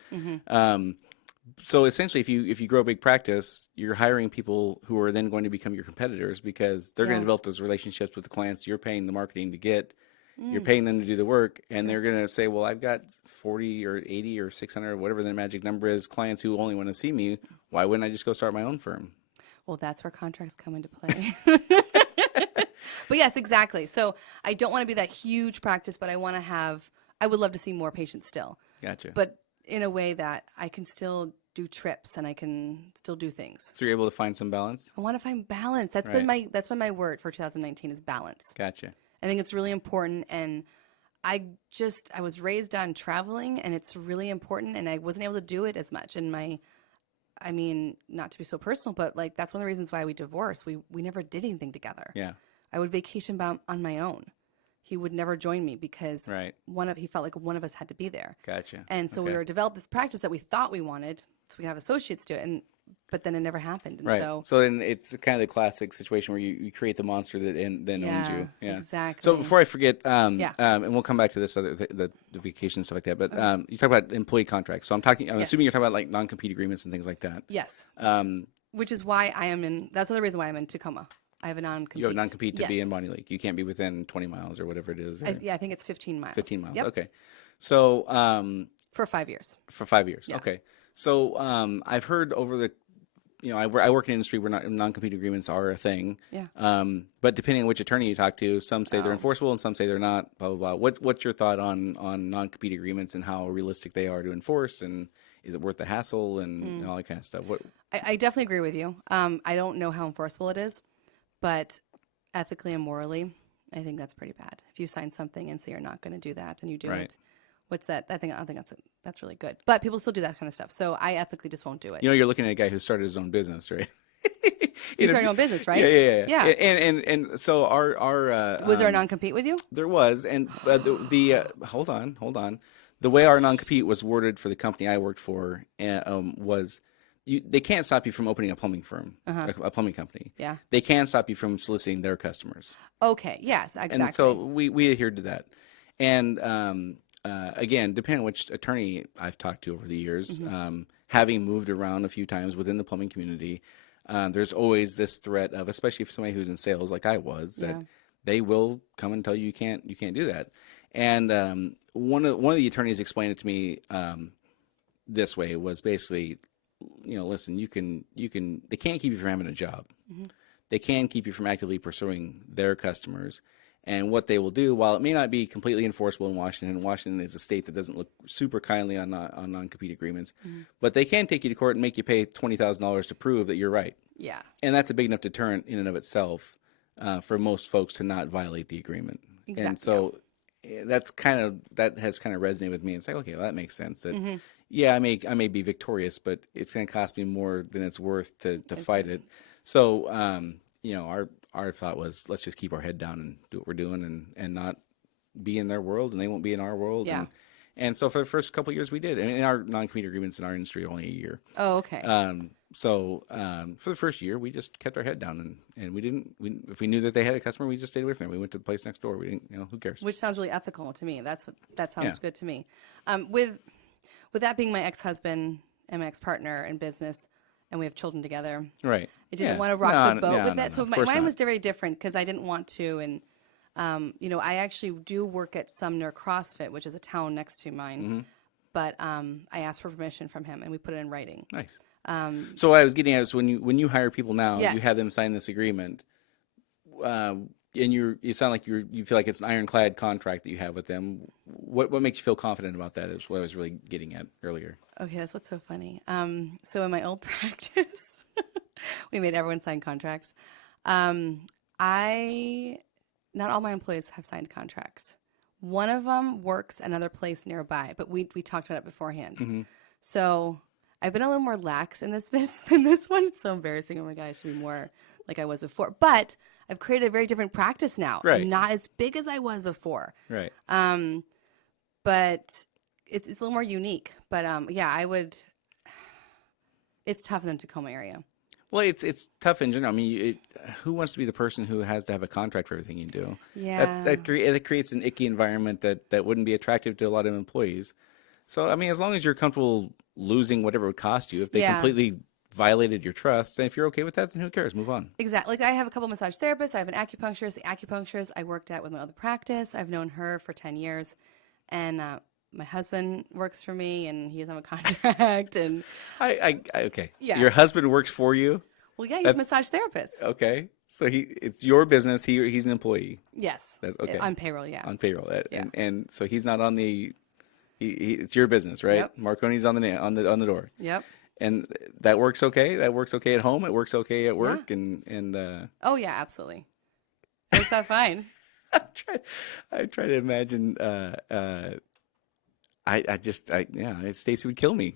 So essentially, if you grow a big practice, you're hiring people who are then going to become your competitors because they're going to develop those relationships with the clients you're paying the marketing to get. You're paying them to do the work, and they're going to say, well, I've got 40 or 80 or 600 or whatever the magic number is, clients who only want to see me. Why wouldn't I just go start my own firm? Well, that's where contracts come into play. But yes, exactly. So I don't want to be that huge practice, but I would love to see more patients still. Gotcha. But in a way that I can still do trips and I can still do things. So you're able to find some balance? I want to find balance. That's been my word for 2019 is balance. Gotcha. I think it's really important, and I was raised on traveling, and it's really important, and I wasn't able to do it as much. And not to be so personal, but like that's one of the reasons why we divorced. We never did anything together. Yeah. I would vacation on my own. He would never join me because he felt like one of us had to be there. Gotcha. And so we were developed this practice that we thought we wanted, so we could have associates do it, but then it never happened. And right. So then it's kind of the classic situation where you create the monster that then owns you. Yeah. Exactly. So before I forget, and we'll come back to this the vacation and stuff like that. But you talk about employee contracts. So I'm assuming you're talking about like non-compete agreements and things like that. Yes. Which is why that's another reason why I'm in Tacoma. I have a non-compete. You have a non-compete to be in Bonnie Lake. You can't be within 20 miles or whatever it is. I think it's 15 miles. 15 miles. Yep. Okay. So for 5 years. For 5 years. Yeah. Okay. So I've heard over the I work in an industry where non-compete agreements are a thing. Yeah. But depending on which attorney you talk to, some say they're enforceable and some say they're not. Blah blah blah. What's your thought on non-compete agreements and how realistic they are to enforce, and is it worth the hassle and all that kind of stuff? I definitely agree with you. I don't know how enforceable it is, but ethically and morally, I think that's pretty bad. If you sign something and say you're not going to do that and you do it, what's that? I think that's really good. But people still do that kind of stuff. So I ethically just won't do it. You're looking at a guy who started his own business, right? You started your own business, right? Yeah. And so our was there a non-compete with you? There was, and hold on. The way our non-compete was worded for the company I worked for was they can't stop you from opening a plumbing firm, a plumbing company. Yeah. They can stop you from soliciting their customers. Okay. Yes. Exactly. And so we adhered to that. And again, depending on which attorney I've talked to over the years, having moved around a few times within the plumbing community, there's always this threat of, especially for somebody who's in sales like I was, that they will come and tell you can't do that. And one of the attorneys explained it to me this way, was basically, listen, they can't keep you from having a job. They can keep you from actively pursuing their customers. And what they will do, while it may not be completely enforceable in Washington is a state that doesn't look super kindly on non-compete agreements, but they can take you to court and make you pay $20,000 to prove that you're right. Yeah. And that's a big enough deterrent in and of itself for most folks to not violate the agreement. Exactly. And so that has kind of resonated with me. It's like, okay, well, that makes sense. That I may be victorious, but it's going to cost me more than it's worth to fight it. So our thought was, let's just keep our head down and do what we're doing and not be in their world, and they won't be in our world. Yeah. And so for the first couple of years we did. And our non-compete agreements in our industry are only a year. Oh, okay. So for the first year, we just kept our head down, and if we knew that they had a customer, we just stayed away from it. We went to the place next door. We didn't, who cares? Which sounds really ethical to me. That sounds good to me. With that being my ex-husband and my ex-partner in business, and we have children together. Right. I didn't want to rock the boat with that. So mine was very different because I didn't want to. And, I actually do work at Sumner CrossFit, which is a town next to mine. But I asked for permission from him, and we put it in writing. Nice. So what I was getting at is when you hire people now, Yes. you have them sign this agreement, and you sound like you feel like it's an ironclad contract that you have with them. What makes you feel confident about that is what I was really getting at earlier. Okay, that's what's so funny. So in my old practice, we made everyone sign contracts. Not all my employees have signed contracts. One of them works another place nearby, but we talked about it beforehand. Mm-hmm. So I've been a little more lax in this business than this one. It's so embarrassing. Oh my God, I should be more like I was before. But I've created a very different practice now. Right. I'm not as big as I was before. Right. But it's a little more unique. But yeah, I would. It's tough in the Tacoma area. Well, it's tough in general. I mean, who wants to be the person who has to have a contract for everything you do? Yeah. It creates an icky environment that wouldn't be attractive to a lot of employees. So, I mean, as long as you're comfortable losing whatever it would cost you, if they completely violated your trust, and if you're okay with that, then who cares? Move on. Exactly. Like I have a couple massage therapists. I have an acupuncturist. The acupuncturist I worked at with my other practice. I've known her for 10 years. And my husband works for me, and he doesn't have a contract. And okay. Yeah. Your husband works for you? Well, yeah, he's a massage therapist. Okay. So it's your business. He's an employee. Yes. Okay. On payroll, yeah. On payroll. Yeah. And so he's not on the. It's your business, right? Yep. Marconi's on the door. Yep. And that works okay. That works okay at home. It works okay at work. And oh yeah, absolutely. Works out fine. I try to imagine. Stacy would kill me.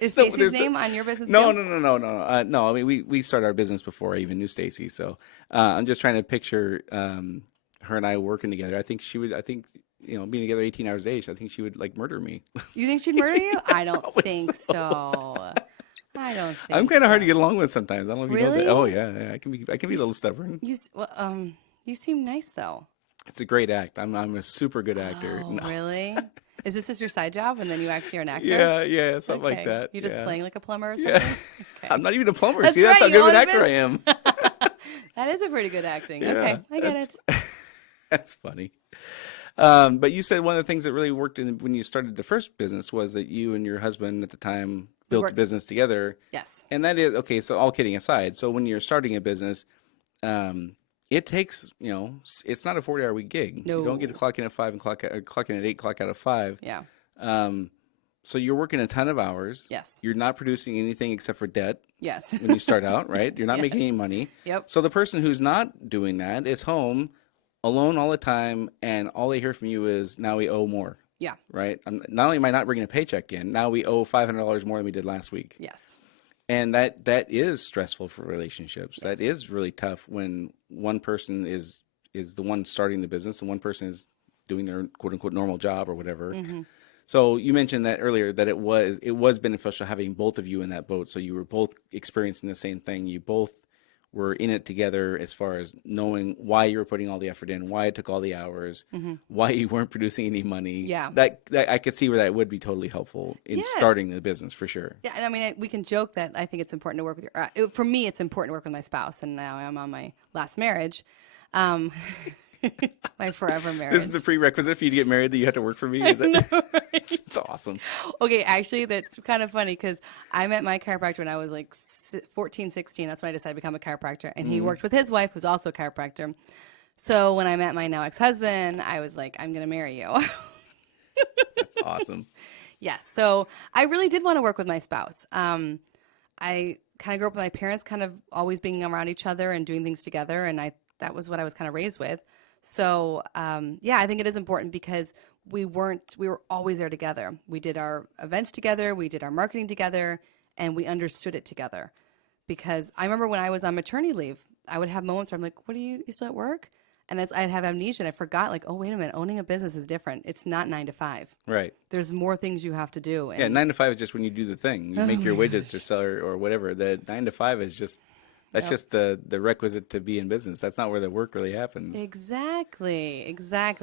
Is Stacy's name on your business? No. too? No. I mean, we started our business before I even knew Stacy. So I'm just trying to picture her and I working together. I think being together 18 hours a day, I think she would like murder me. You think she'd murder you? I don't think so. I don't think I'm kind of hard to get along with sometimes. I don't know if you know Really? that. Oh yeah, I can be a little stubborn. You seem nice though. It's a great act. I'm a super good actor. Oh, No. really? Is this just your side job, and then you actually are an actor? Yeah, something like Okay. that. You're just yeah. playing like a plumber or something? Yeah. Okay. I'm not even a plumber. That's See, that's right, how you good of an own a actor I am. That is a pretty good acting. Yeah, Okay, I get it. That's funny. But you said one of the things that really worked when you started the first business was that you and your husband at the time built the business together. Yes. And that is, okay, so all kidding aside, so when you're starting a business, it takes, it's not a 40-hour week gig. No. You don't get to clock in at 5 and clock in at 8, clock out at 5. Yeah. So you're working a ton of hours. Yes. You're not producing anything except for debt Yes. when you start out, right? You're not Yes. making any money. Yep. So the person who's not doing that is home alone all the time, and all they hear from you is, now we owe more, Yeah. right? Not only am I not bringing a paycheck in, now we owe $500 more than we did last week. Yes. And that is stressful for relationships. That is really tough when one person is the one starting the business and one person is doing their quote unquote normal job or whatever. Mm-hmm. So you mentioned that earlier that it was beneficial having both of you in that boat. So you were both experiencing the same thing. You both were in it together as far as knowing why you were putting all the effort in, why it took all the hours, why you weren't producing any money. Yeah. That I could see where that would be totally helpful in Yes. starting the business for sure. Yeah, and I mean, we can joke that I think it's important to work with for me, it's important to work with my spouse, and now I'm on my last marriage, my forever marriage. This is the prerequisite for you to get married, that you have to work for me. Is that, it's awesome. Okay, actually, that's kind of funny because I met my chiropractor when I was like 14, 16. That's when I decided to become a chiropractor. And he worked with his wife, who's also a chiropractor. So when I met my now ex-husband, I was like, I'm going to marry you. That's awesome. Yes. So I really did want to work with my spouse. I kind of grew up with my parents kind of always being around each other and doing things together. And that was what I was kind of raised with. So, yeah, I think it is important because we were always there together. We did our events together. We did our marketing together, and we understood it together. Because I remember when I was on maternity leave, I would have moments where I'm like, what are you still at work? And I'd have amnesia, and I forgot, like, oh, wait a minute, owning a business is different. It's not 9 to 5. Right. There's more things you have to do. And 9 to 5 is just when you do the thing. You make your widgets or sell or whatever. The 9 to 5 is just, that's just the requisite to be in business. That's not where the work really happens. Exactly.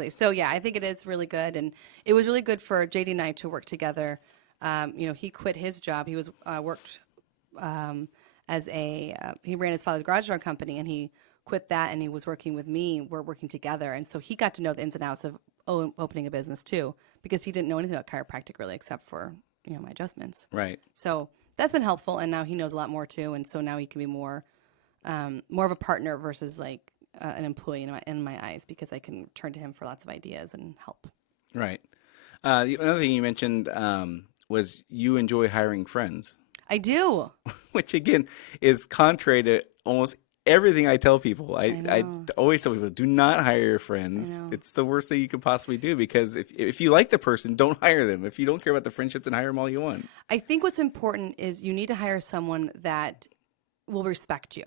So, yeah, I think it is really good. And it was really good for JD and I to work together. He quit his job. He was worked he ran his father's garage door company, and he quit that, and he was working with me. We're working together. And so he got to know the ins and outs of opening a business too, because he didn't know anything about chiropractic really, except for, my adjustments. Right. So that's been helpful. And now he knows a lot more too. And so now he can be more of a partner versus like an employee in my eyes, because I can turn to him for lots of ideas and help. Right. The other thing you mentioned was you enjoy hiring friends. I do. Which again is contrary to almost everything I tell people. I know. always tell people, do not hire your I friends. know. It's the worst thing you could possibly do, because if you like the person, don't hire them. If you don't care about the friendship, then hire them all you want. I think what's important is you need to hire someone that will respect you.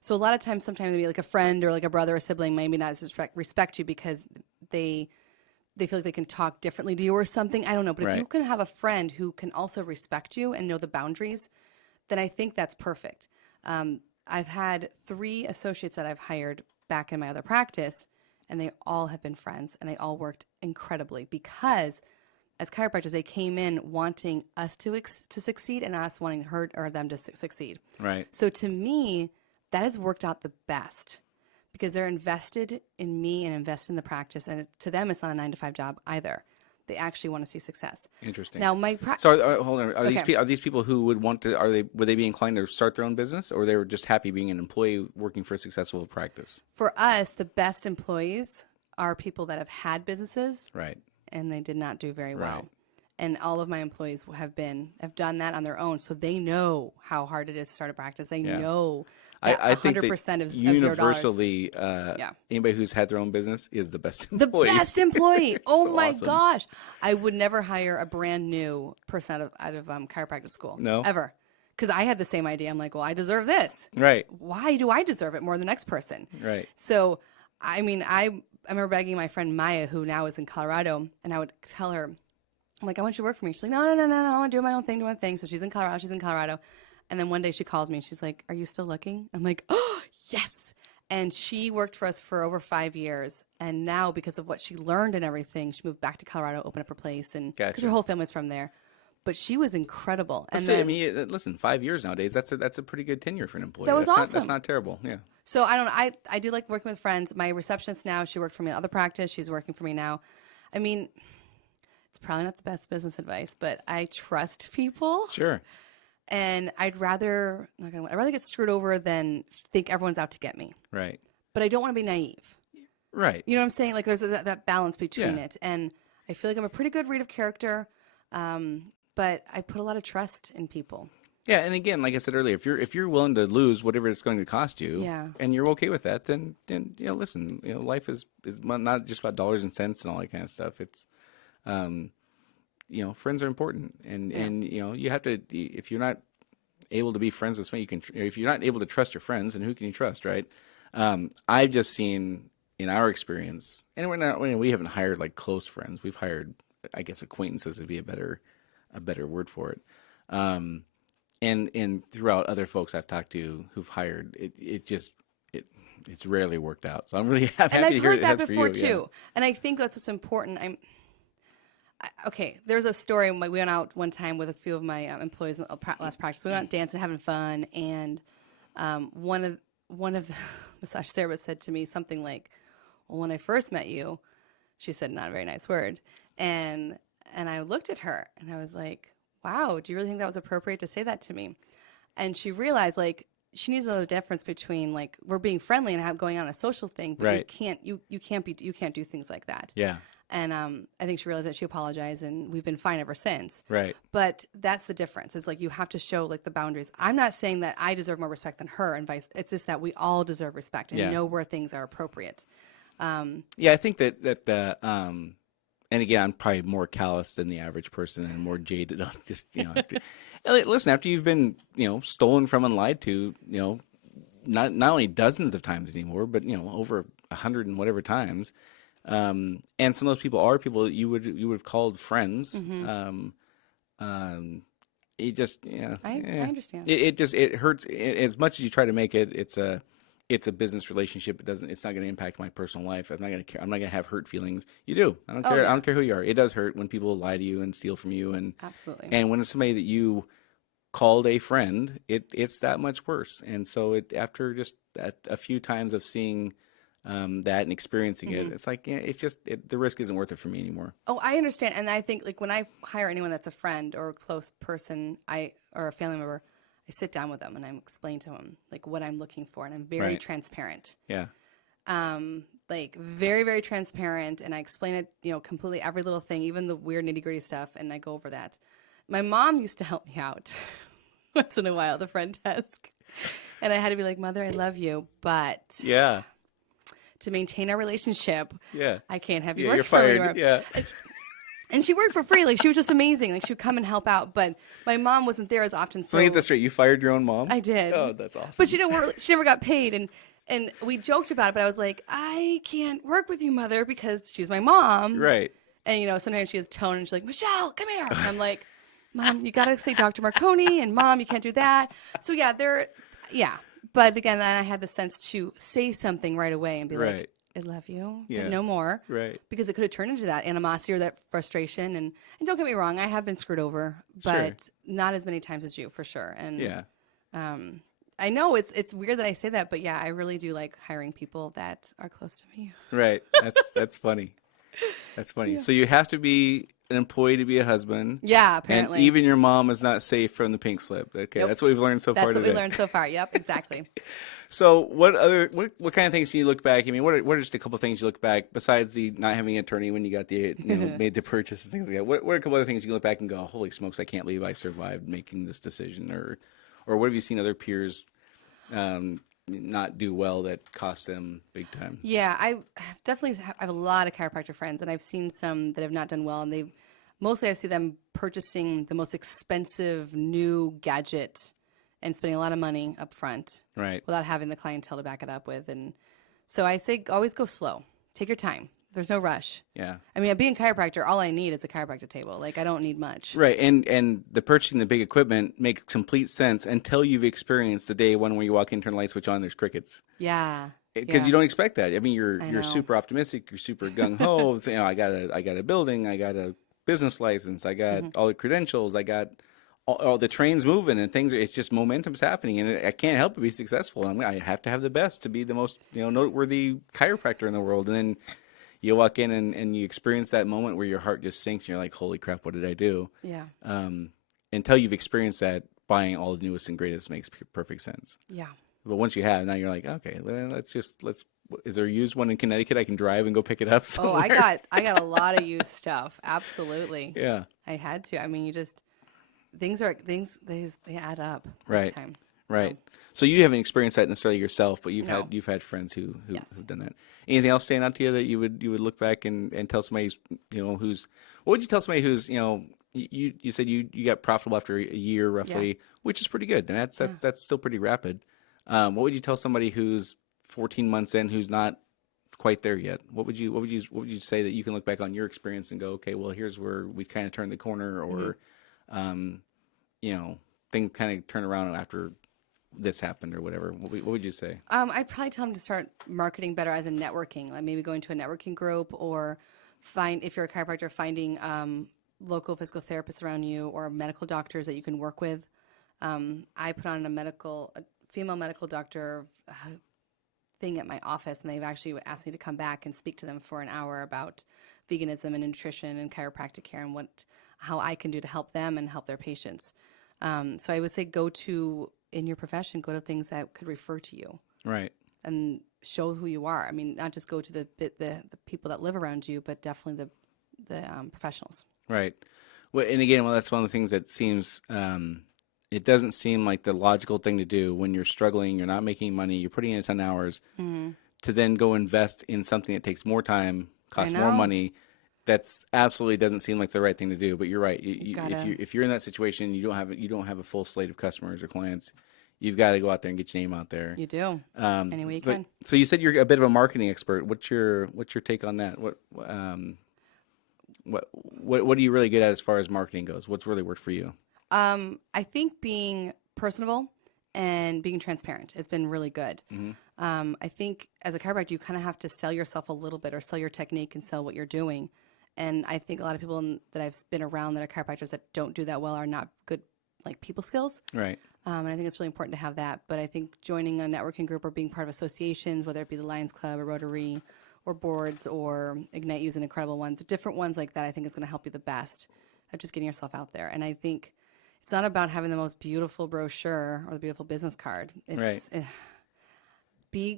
So a lot of times, sometimes maybe like a friend or like a brother or sibling maybe not respect you because they feel like they can talk differently to you or something. I don't know. But if you Right. can have a friend who can also respect you and know the boundaries, then I think that's perfect. I've had 3 associates that I've hired back in my other practice, and they all have been friends, and they all worked incredibly because as chiropractors, they came in wanting us to succeed and us wanting her or them to succeed. Right. So to me, that has worked out the best because they're invested in me and invested in the practice. And to them, it's not a 9-to-5 job either. They actually want to see success. Interesting. Now, So hold on. Okay. Are these people who would want to? Would they be inclined to start their own business, or they were just happy being an employee working for a successful practice? For us, the best employees are people that have had businesses Right. and they did not do very well. Right. And all of my employees have done that on their own, so they know how hard it is to start a practice. They know that I think 100% that of universally, Yeah. anybody who's had their own business is the best The employee. best employee. Oh so my awesome. gosh. I would never hire a brand new person out of chiropractic school. No? Ever. Because I had the same idea. I'm like, well, I deserve this. Right. Why do I deserve it more than the next person? Right. So, I mean, I remember begging my friend Maya, who now is in Colorado, and I would tell her, I'm like, I want you to work for me. She's like, no, I want to do my own thing. So she's in Colorado. And then one day she calls me and she's like, are you still looking? I'm like, oh, yes. And she worked for us for over 5 years. And now, because of what she learned and everything, she moved back to Colorado, opened up her place, and because Gotcha. her whole family's from there. But she was incredible. And So, I then, mean, listen, 5 years nowadays, that's a pretty good tenure for an employee. That was that's awesome. That's not terrible. Yeah. so I don't know. I do like working with friends. My receptionist now, she worked for me in other practice. She's working for me now. I mean, it's probably not the best business advice, but I trust people. Sure. And I'd rather get screwed over than think everyone's out to get me. Right. But I don't want to be naive. Right. You know what I'm saying? Like there's that balance between Yeah. it. And I feel like I'm a pretty good read of character, but I put a lot of trust in people. Yeah, and again, like I said earlier, if you're willing to lose whatever it's going to cost you, Yeah. and you're okay with that, then listen, life is not just about dollars and cents and all that kind of stuff. It's, friends are important, and you have to, if you're not able to be friends with somebody, if you're not able to trust your friends, then who can you trust, right? I've just seen in our experience, and we haven't hired like close friends. We've hired, I guess, acquaintances would be a better word for it. And throughout other folks I've talked to who've hired, it's rarely worked out. So I'm really happy And I've to hear heard it that has before for you. too. And I think that's what's important. Okay, there's a story. We went out one time with a few of my employees in the last practice. We went out dancing, having fun, and one of the massage therapists said to me something like, "Well, when I first met you," she said, not a very nice word, and I looked at her and I was like, "Wow, do you really think that was appropriate to say that to me?" And she realized like she needs to know the difference between like we're being friendly and going on a social thing, but Right. you can't do things like that. Yeah. And I think she realized that she apologized, and we've been fine ever since. Right. But that's the difference. It's like you have to show like the boundaries. I'm not saying that I deserve more respect than her, and vice. It's just that we all deserve respect and Yeah. know where things are appropriate. Yeah, I think that the and again, I'm probably more callous than the average person and more jaded on just listen, after you've been stolen from and lied to, not only dozens of times anymore, but over 100 and whatever times. And some of those people are people that you would have called friends. It just I understand. it hurts as much as you try to make it. It's a business relationship. It's not going to impact my personal life. I'm not going to care. I'm not going to have hurt feelings. You do. I don't care. yeah. I don't care who you are. It does hurt when people lie to you and steal from you, and Absolutely. and when it's somebody that you called a friend, it's that much worse. And so after just a few times of seeing that and experiencing it, it's like it's just the risk isn't worth it for me anymore. Oh, I understand. And I think like when I hire anyone that's a friend or a close person, or a family member, I sit down with them and I explain to them like what I'm looking for, and I'm very Right. transparent. Yeah. Like very, very transparent, and I explain it, completely every little thing, even the weird nitty gritty stuff, and I go over that. My mom used to help me out once in a while, the friend desk. And I had to be like, Mother, I love you, but Yeah. to maintain our relationship, Yeah. I can't have you Yeah, work you're for me fired. anymore. Yeah. And she worked for free. Like, she was just amazing. Like, she would come and help out. But my mom wasn't there as often. So let me get this straight. You fired your own mom? I did. Oh, that's awesome. But she didn't work. She never got paid. And we joked about it. But I was like, I can't work with you, Mother, because she's my mom. Right. And, you know, sometimes she has tone and she's like, Michelle, come here. And I'm like, Mom, you got to say Dr. Marconi. And Mom, you can't do that. So, yeah, yeah. But again, then I had the sense to say something right away and be Right. like, I love you, Yeah. but no more. Right. Because it could have turned into that animosity or that frustration. And don't get me wrong, I have been screwed over, but Sure. not as many times as you, for sure. And Yeah. I know it's weird that I say that, but yeah, I really do like hiring people that are close to me. Right. That's funny. That's funny. Yeah. So you have to be an employee to be a husband. Yeah, apparently. And even your mom is not safe from the pink slip. Okay, Nope. That's what we've learned so far today. That's what we learned so far. Yep, exactly. So what kind of things can you look back? I mean, what are just a couple of things you look back besides the not having an attorney when you got the made the purchase and things like that? What are a couple other things you look back and go, holy smokes, I can't believe I survived making this decision, or what have you seen other peers not do well that cost them big time? Yeah, I definitely have a lot of chiropractor friends, and I've seen some that have not done well, and mostly I see them purchasing the most expensive new gadget and spending a lot of money up front, right, without having the clientele to back it up with. And so I say always go slow. Take your time. There's no rush. Yeah. I mean, being a chiropractor, all I need is a chiropractic table. Like, I don't need much. Right, and the purchasing the big equipment makes complete sense until you've experienced the day one where you walk in, turn the light switch on, and there's crickets. Yeah. Because you don't expect that. I mean, you're know. super optimistic. You're super gung ho. I got a building. I got a business license. I got all the credentials. I got all the trains moving and things. It's just momentum's happening, and I can't help but be successful. I have to have the best to be the most noteworthy chiropractor in the world. And then you walk in and you experience that moment where your heart just sinks. And you're like, holy crap, what did I do? Yeah. Until you've experienced that, buying all the newest and greatest makes perfect sense. Yeah. But once you have, now you're like, okay, well, let's. Is there a used one in Connecticut I can drive and go pick it up somewhere? Oh, I got a lot of used stuff. Absolutely. Yeah. I had to. I mean, things they add up. Right. Time. Right. So you haven't experienced that necessarily yourself, but No. you've had friends who've Yes. done that. Anything else stand out to you that you would look back and tell somebody what would you tell somebody who's you said you got profitable after a year roughly, which is pretty good, and that's still pretty rapid. What would you tell somebody who's 14 months in who's not quite there yet? What would you say that you can look back on your experience and go, okay, well, here's where we kind of turned the corner, or things kind of turn around after this happened or whatever? What would you say? I'd probably tell them to start marketing better as in networking, like maybe going to a networking group, or if you're a chiropractor, finding local physical therapists around you or medical doctors that you can work with. I put on a female medical doctor thing at my office, and they've actually asked me to come back and speak to them for an hour about veganism and nutrition and chiropractic care and how I can do to help them and help their patients. So I would say in your profession, go to things that could refer to you. Right. And show who you are. I mean, not just go to the people that live around you, but definitely the professionals. Right. Well, and again, that's one of the things that seems, it doesn't seem like the logical thing to do when you're struggling, you're not making money, you're putting in a ton of hours, to then go invest in something that takes more time, costs more money. That's absolutely doesn't seem like the right thing to do. But you're right. If you're in that situation, you don't have a full slate of customers or clients. You've got to go out there and get your name out there. You do. Any way you can. So you said you're a bit of a marketing expert. What's your take on that? What are you really good at as far as marketing goes? What's really worked for you? I think being personable and being transparent has been really good. I think as a chiropractor, you kind of have to sell yourself a little bit, or sell your technique and sell what you're doing. And I think a lot of people that I've been around that are chiropractors that don't do that well are not good, like, people skills. Right. And I think it's really important to have that. But I think joining a networking group or being part of associations, whether it be the Lions Club or Rotary or boards or Ignite You's and Incredible Ones, different ones like that, I think is going to help you the best at just getting yourself out there. And I think it's not about having the most beautiful brochure or the beautiful business card. It's,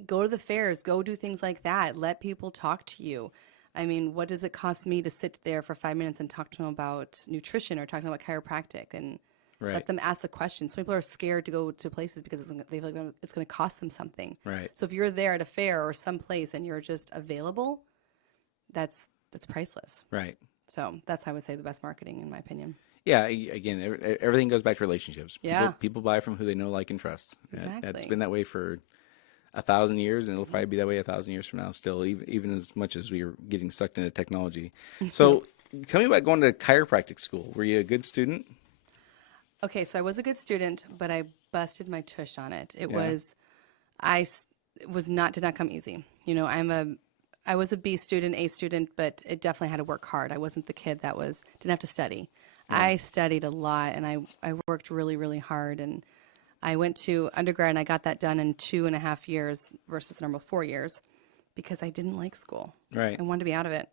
go to the fairs, go do things like that. Let people talk to you. I mean, what does it cost me to sit there for 5 minutes and talk to them about nutrition or talking about chiropractic? And Right. Let them ask the questions. Some people are scared to go to places because they feel like it's going to cost them something. Right. So if you're there at a fair or someplace and you're just available, that's priceless. Right. So that's how I would say the best marketing, in my opinion. Yeah. Again, everything goes back to relationships. Yeah. People buy from who they know, like, and trust. Exactly. That's been that way for 1,000 years, and it'll probably be that way 1,000 years from now still, even as much as we are getting sucked into technology. So tell me about going to chiropractic school. Were you a good student? Okay, so I was a good student, but I busted my tush on it. It Yeah. did not come easy. You know, I was a B student, A student, but it definitely had to work hard. I wasn't the kid that didn't have to study. I studied a lot, and I worked really, really hard, and I went to undergrad and I got that done in 2.5 years versus the normal 4 years because I didn't like school. Right. I wanted to be out of it.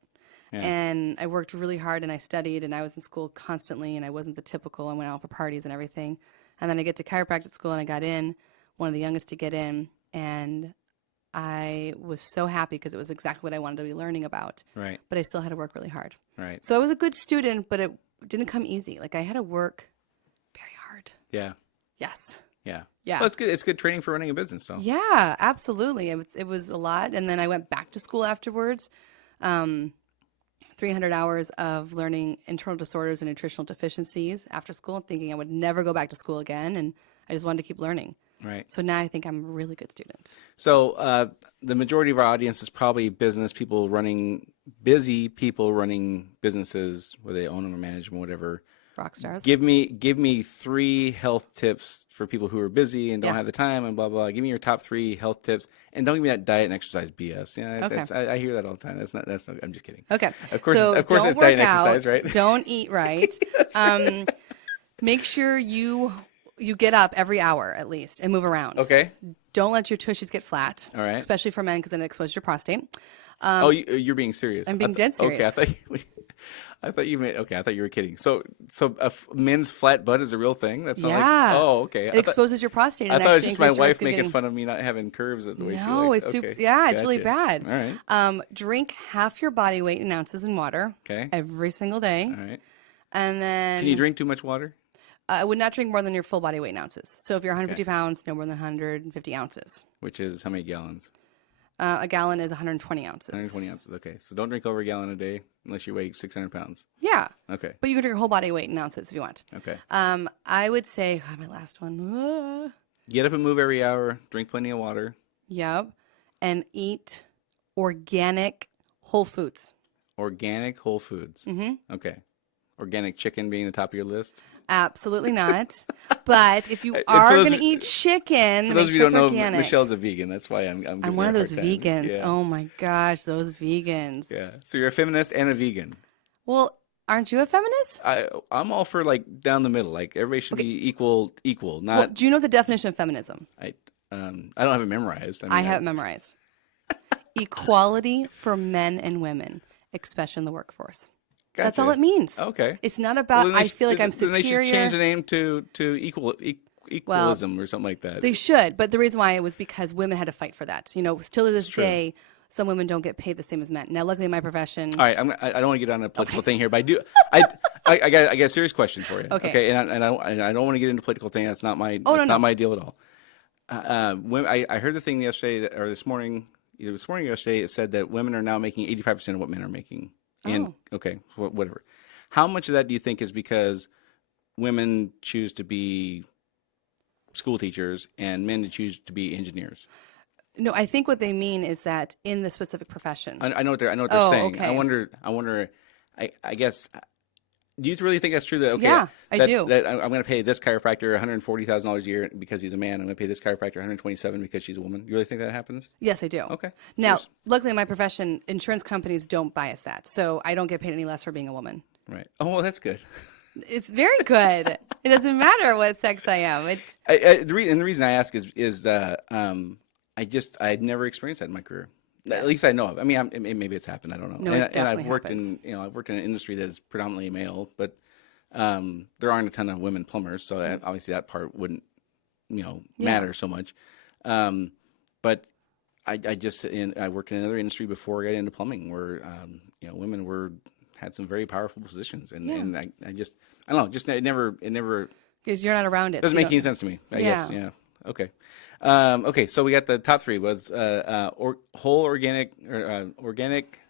Yeah. And I worked really hard and I studied and I was in school constantly and I wasn't the typical. I went out for parties and everything. And then I get to chiropractic school and I got in, one of the youngest to get in. And I was so happy because it was exactly what I wanted to be learning about. Right. But I still had to work really hard. Right. So I was a good student, but it didn't come easy. Like I had to work very hard. Yeah. Yes. Yeah. Yeah. Well, it's good. It's good training for running a business, so. Yeah, absolutely. It was a lot. And then I went back to school afterwards. 300 hours of learning internal disorders and nutritional deficiencies after school, thinking I would never go back to school again. And I just wanted to keep learning. Right. So now I think I'm a really good student. So the majority of our audience is probably busy people running businesses, whether they own them or manage them, whatever. Rock stars. Give me 3 health tips for people who are busy and don't Yeah. have the time and blah blah. Give me your top 3 health tips, and don't give me that diet and exercise BS. Yeah, Okay. I hear that all the time. That's not. I'm just kidding. Okay. Of course, so of course, don't it's diet and work exercise, out, right? Don't eat right. Make sure you get up every hour at least and move around. Okay. Don't let your tushies get flat. All right. Especially for men because then it exposes your prostate. You're being serious. I'm being dead serious. Okay, I thought you meant. Okay, I thought you were kidding. So a men's flat butt is a real thing. That's not Yeah. like. Oh, okay. It exposes your prostate. I And thought it was actually just my increases your wife risk of making getting- fun of me not having curves the way she No, likes. it's Okay, super. Yeah, it's really gotcha. bad. All right. Drink half your body weight in ounces in water. Okay. Every single day. All right. And then Can you drink too much water? I would not drink more than your full body weight in ounces. So if you're 150 pounds, no more than 150 ounces. Which is how many gallons? A gallon is 120 ounces. 120 ounces. Okay, so don't drink over a gallon a day unless you weigh 600 pounds. Yeah. Okay. But you can drink your whole body weight in ounces if you want. Okay. I would say, my last one. Get up and move every hour. Drink plenty of water. Yep. And eat organic whole foods. Organic whole foods. Mm-hmm. Okay. Organic chicken being the top of your list. Absolutely not. But if you for are those- going to eat chicken, For make those of you sure who it's don't know, organic. Michelle's a vegan. That's why I'm giving I'm her one of a those hard time. vegans. Yeah. Oh my gosh, those vegans. Yeah. So you're a feminist and a vegan. Well, aren't you a feminist? I'm all for like down the middle. Like everybody should be equal. Well, Not do you know the definition of feminism? I don't have it memorized. I have it memorized. Equality for men and women, especially in the workforce. That's all Gotcha. it means. Okay. It's not about Well, then I feel like I'm then they superior. should change the name to equalism or something like that. They should, but the reason why it was because women had to fight for that. You know, still to this true. day, some women don't get paid the same as men. Now, luckily, in my profession, All right, I don't want to get on a political thing here, but I do. I got a serious question for you. Okay. And I don't want to get into political thing. That's not my. Oh, that's no. not my deal at all. I heard the thing yesterday or this morning, either this morning or yesterday. It said that women are now making 85% of what men are making. And okay, whatever. How much of that do you think is because women choose to be school teachers and men choose to be engineers? no, I think what they mean is that in the specific profession. I know what they're Oh, saying. okay. I wonder. I guess. Do you really think that's true? That okay? Yeah, I do. That I'm going to pay this chiropractor $140,000 a year because he's a man. I'm going to pay this chiropractor $127 because she's a woman. You really think that happens? Yes, I do. Okay. Now, Cheers. luckily in my profession, insurance companies don't bias that. So I don't get paid any less for being a woman. Right. Oh, well, that's good. It's very good. It doesn't matter what sex I am. The reason I ask is I'd never experienced that in my career. At least I know of. I mean, maybe it's happened. I don't know. No, it and definitely I've worked happens. I've worked in an industry that is predominantly male, but there aren't a ton of women plumbers, so obviously that part wouldn't matter so much. But I worked in another industry before I got into plumbing, where women had some very powerful positions, and I don't know, it never Because you're not around it. Doesn't so you make any sense to me. I guess. Yeah. Yeah. Okay. Okay. So we got the top three was whole organic or organic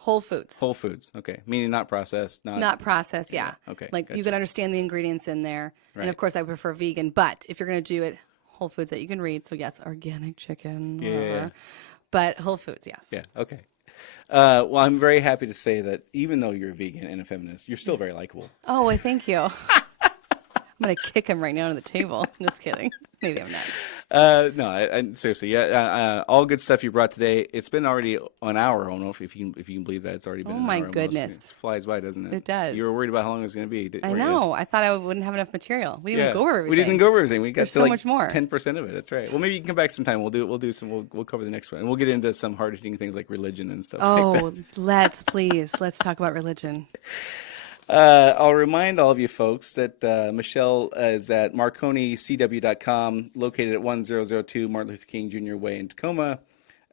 Whole foods. whole foods. Okay. Meaning not processed, Not processed, yeah. Okay, Like you gotcha. can understand the ingredients in there. And Right. of course, I prefer vegan. But if you're going to do it, whole foods that you can read. So yes, organic chicken. Yeah. But whole foods, yes. Yeah. Okay. Well, I'm very happy to say that even though you're a vegan and a feminist, you're still very likable. Oh, well, thank you. I'm going to kick him right now on the table. Just kidding. Maybe I'm not. No, I seriously, yeah. All good stuff you brought today. It's been already an hour. I don't know if you can believe that it's already been. Oh an my hour almost. goodness. It flies by, doesn't it? It does. You were worried about how long it was going to be. I weren't you? know. I thought I wouldn't have enough material. We didn't even go over everything. We didn't go over everything. We got There's to so like much more. 10% of it. That's right. Well, maybe you can come back sometime. We'll cover the next one, and we'll get into some hard hitting things like religion and stuff. Like that. Let's talk about religion. I'll remind all of you folks that Michelle is at marconicw.com, located at 1002 Martin Luther King Jr. Way in Tacoma.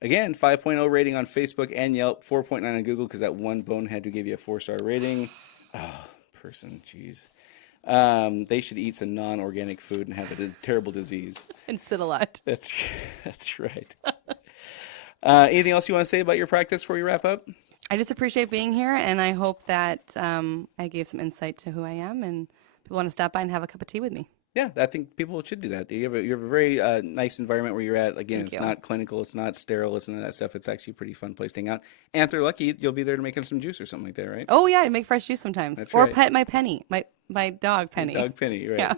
Again, 5.0 rating on Facebook and Yelp, 4.9 on Google because that one bonehead who gave you a 4-star rating. Oh, person, jeez. They should eat some non-organic food and have a terrible disease. And sit a lot. That's right. Anything else you want to say about your practice before we wrap up? I just appreciate being here, and I hope that I gave some insight to who I am, and people want to stop by and have a cup of tea with me. Yeah, I think people should do that. You have a very nice environment where you're at. Again, Thank it's you. not clinical, it's not sterile, it's none of that stuff. It's actually a pretty fun place to hang out. And if they're lucky, you'll be there to make them some juice or something like that, right? Oh yeah, I make fresh juice sometimes, That's or right. pet my Penny, my dog Penny. Dog Penny, right? Yeah.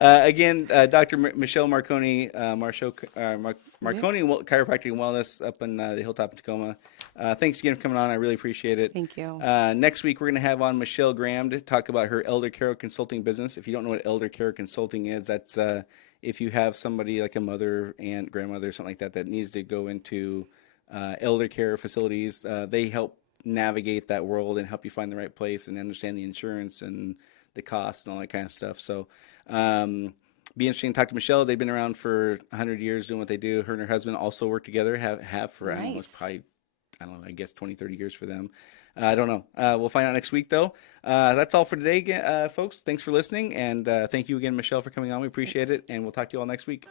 Again, Dr. Michelle Marconi, Marconi Chiropractic and Wellness up in the Hilltop in Tacoma. Thanks again for coming on. I really appreciate it. Thank you. Next week, we're going to have on Michelle Graham to talk about her elder care consulting business. If you don't know what elder care consulting is, that's if you have somebody like a mother, aunt, grandmother, something like that, that needs to go into elder care facilities. They help navigate that world and help you find the right place and understand the insurance and the cost and all that kind of stuff. So be interesting to talk to Michelle. They've been around for 100 years doing what they do. Her and her husband also work together, have for, I don't know, it's probably, I don't know, I guess 20, 30 years for them. I don't know. We'll find out next week, though. That's all for today, folks. Thanks for listening. And thank you again, Michelle, for coming on. We appreciate it. And we'll talk to you all next week.